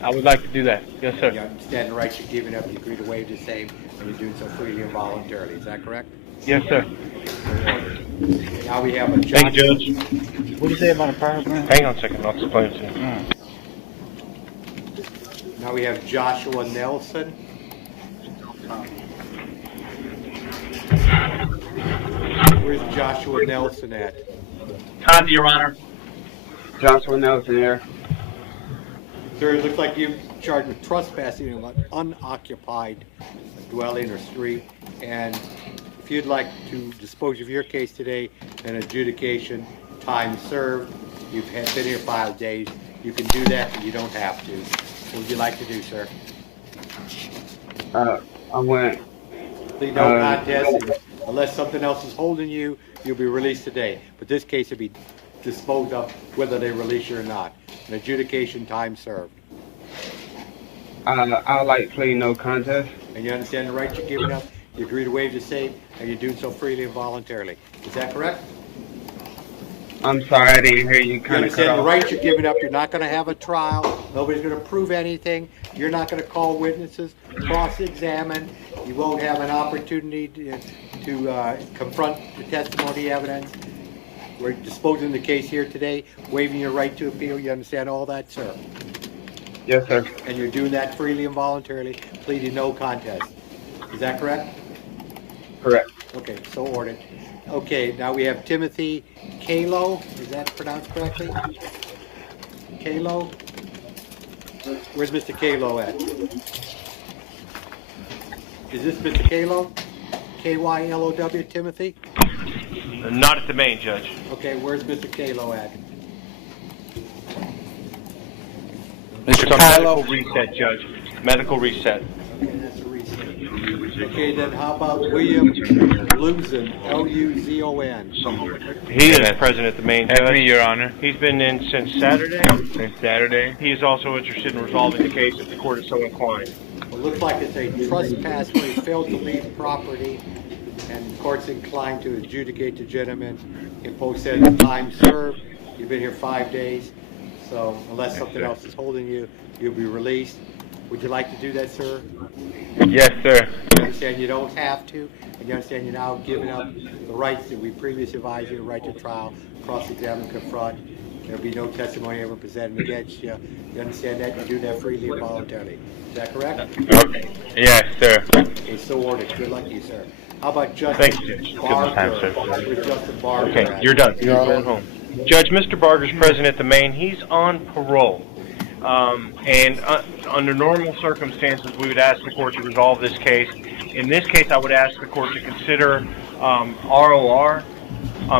I would like to do that. Yes, You sir. understand the rights you're giving up, you agree to waive the same, and you're doing so freely and voluntarily. Is that correct? Yes, sir. Now we have a Thank you, Joshua. Judge. What do you say about a paragraph? Hang on a second. I'll explain it to you. Now we have Joshua Nelson. Where's Joshua Nelson at? Conti, Your Honor. Joshua Nelson here. Sir, it looks like you're charged with trespassing in an unoccupied dwelling or street. And if you'd like to dispose of your case today, an adjudication, time served, you've been here 5 days, you can do that, but you don't have to. What would you like to do, sir? I went. Plead no contest, and unless something else is holding you, you'll be released today. But this case will be disposed of whether they release you or not. An adjudication, time served. I like plead no contest. And you understand the rights you're giving up? You agree to waive the same, and you're doing so freely and voluntarily. Is that correct? I'm sorry, I didn't hear you. You Kind of cut understand the off. rights you're giving up. You're not going to have a trial. Nobody's going to prove anything. You're not going to call witnesses, cross-examine. You won't have an opportunity to confront the testimony evidence. We're disposing the case here today, waiving your right to appeal. You understand all that, sir? Yes, sir. And you're doing that freely and voluntarily, pleading no contest. Is that correct? Correct. Okay, so ordered. Okay, now we have Timothy Kalo. Is that pronounced correctly? Kalo? Where's Mr. Kalo at? Is this Mr. Kalo? K-Y-L-O-W, Timothy? Not at the main, Judge. Okay, where's Mr. Kalo at? It's a Kylo. medical reset, Judge. Medical reset. Okay, that's a reset. Okay, then how about William Luzon, L-U-Z-O-N? He is present at the main, Judge. That's me, Your Honor. He's been in since Saturday. Since Saturday. He is also interested in resolving the case if the court is so inclined. It looks like it's a trespass where he failed to leave property, and the court's inclined to adjudicate the gentleman, impose sentence, time served. You've been here 5 days, so unless something else is holding you, you'll be released. Would you like to do that, sir? Yes, sir. You understand you don't have to, and you understand you're now giving up the rights that we previously advised you, the right to trial, cross-examine, confront. There'll be no testimony ever presented against you. You understand that? You do that freely and voluntarily. Is that correct? Okay. Yes, sir. Okay, so ordered. Good luck to you, sir. How about Justin Thank you, Judge. Give us Barker? time, sir. Where's Justin Barker Okay, at? you're done. You're going home. Judge, Mr. Barger's present at the main. He's on parole. And under normal circumstances, we would ask the court to resolve this case. In this case, I would ask the court to consider ROR.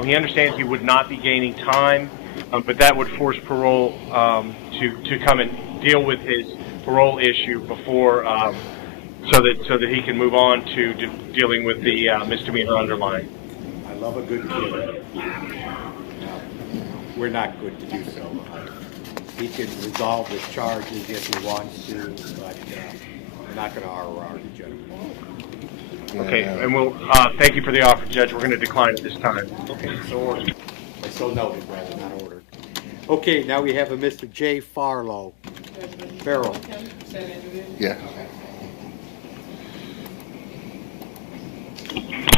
He understands he would not be gaining time, but that would force parole to come and deal with his parole issue before, so that he can move on to dealing with the misdemeanor underlying. I love a good kid. We're not good to do so. He can resolve the charges if he wants to, but we're not going to ROR the gentleman. Okay, and we'll thank you for the offer, Judge. We're going to decline at this time. Okay, so ordered. So noted, rather, not ordered. Okay, now we have a Mr. J. Farlow. Farrell. Yeah.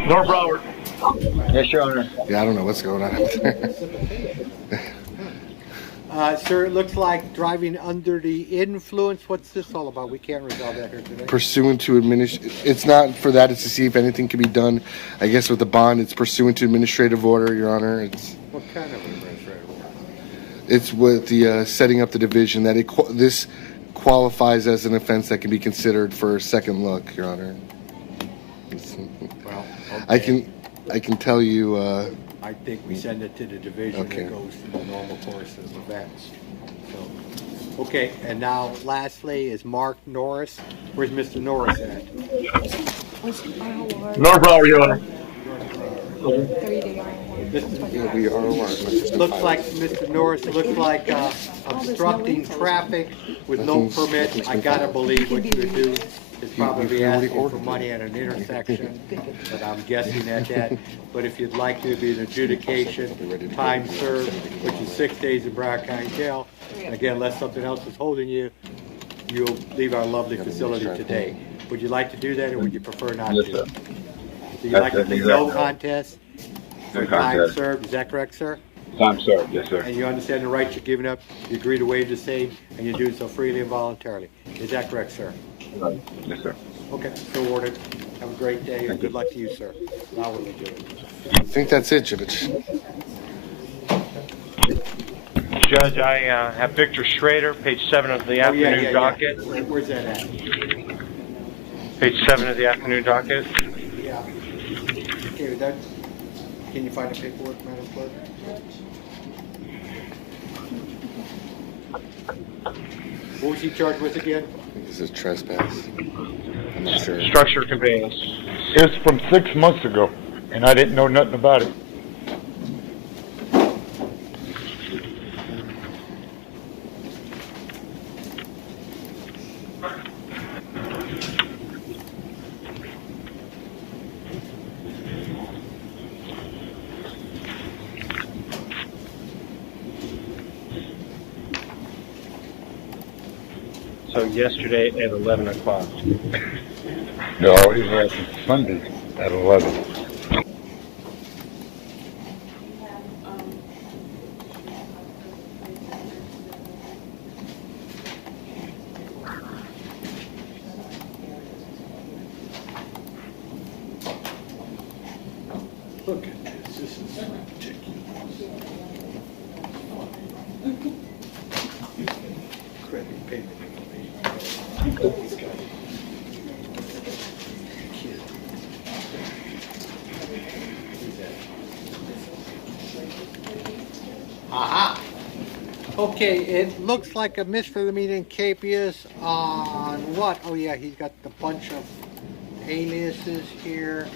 North Broward. Yes, Your Honor. Yeah, I don't know what's going on out there. Sir, it looks like driving under the influence. What's this all about? We can't resolve that here today. Pursuant to it's not for that, it's to see if anything can be done. I guess with the bond, it's pursuant to administrative order, Your Honor. It's What kind of administrative order? It's with the setting up the division that this qualifies as an offense that can be considered for a second look, Your Honor. Well, okay. I can tell you. I think we send it to the division Okay. that goes through the normal course of events. So, okay, and now lastly is Mark Norris. Where's Mr. Norris at? North Broward, Your Honor. Yeah, we are. Looks like Mr. Norris looks like obstructing traffic with no permit. I gotta believe what you would do is probably asking for money at an intersection, but I'm guessing at that. But if you'd like to, it'd be an adjudication, time served, which is 6 days in Broward County Jail. And again, unless something else is holding you, you'll leave our lovely facility today. Would you like to do that, or would you prefer not to? So you'd like to do no contest? For time served, is that correct, sir? Time served, yes, sir. And you understand the rights you're giving up, you agree to waive the same, and you do so freely and voluntarily. Is that correct, sir? Yes, sir. Okay, so ordered. Have a great day, and good luck to you, sir. Now what are we doing? I think that's it, Judge. Judge, I have Victor Schrader, page 7 of the afternoon docket. Where's that at? Page 7 of the afternoon docket. Yeah. Okay, that's, can you find the paperwork, Madam Clerk? What was he charged with again? This is trespass. I'm not sure. Structure conveyance. It's from 6 months ago, and I didn't know nothing about it. So yesterday at 11 o'clock. No, it happened Sunday at 11. Look at this. This is ridiculous. Credit payment information. These guys. Kid. Who's that? Aha! Okay, it looks like a misdemeanor capias on what? Oh yeah, he's got the bunch of aliases here.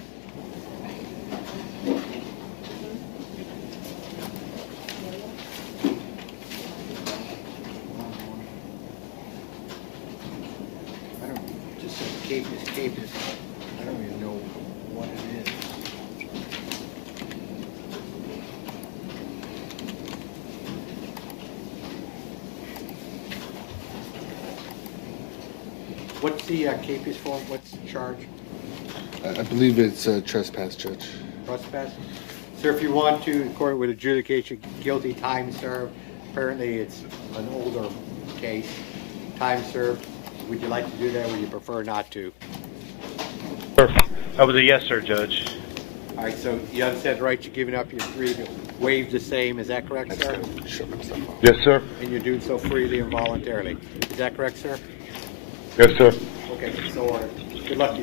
I don't just say capias. I don't even know what it is. What's the capias for? What's the charge? I believe it's a trespass, Judge. Trespass? Sir, if you want to, court with adjudication, guilty, time served. Apparently it's an older case. Time served. Would you like to do that or would you prefer not to? That was a yes, sir, Judge. All right, so you understand the right, you're giving up your free to waive the same, is that correct, sir? Yes, sir. And you're doing so freely and voluntarily. Is that correct, sir? Yes, sir. Okay, so ordered. Good luck to you, sir.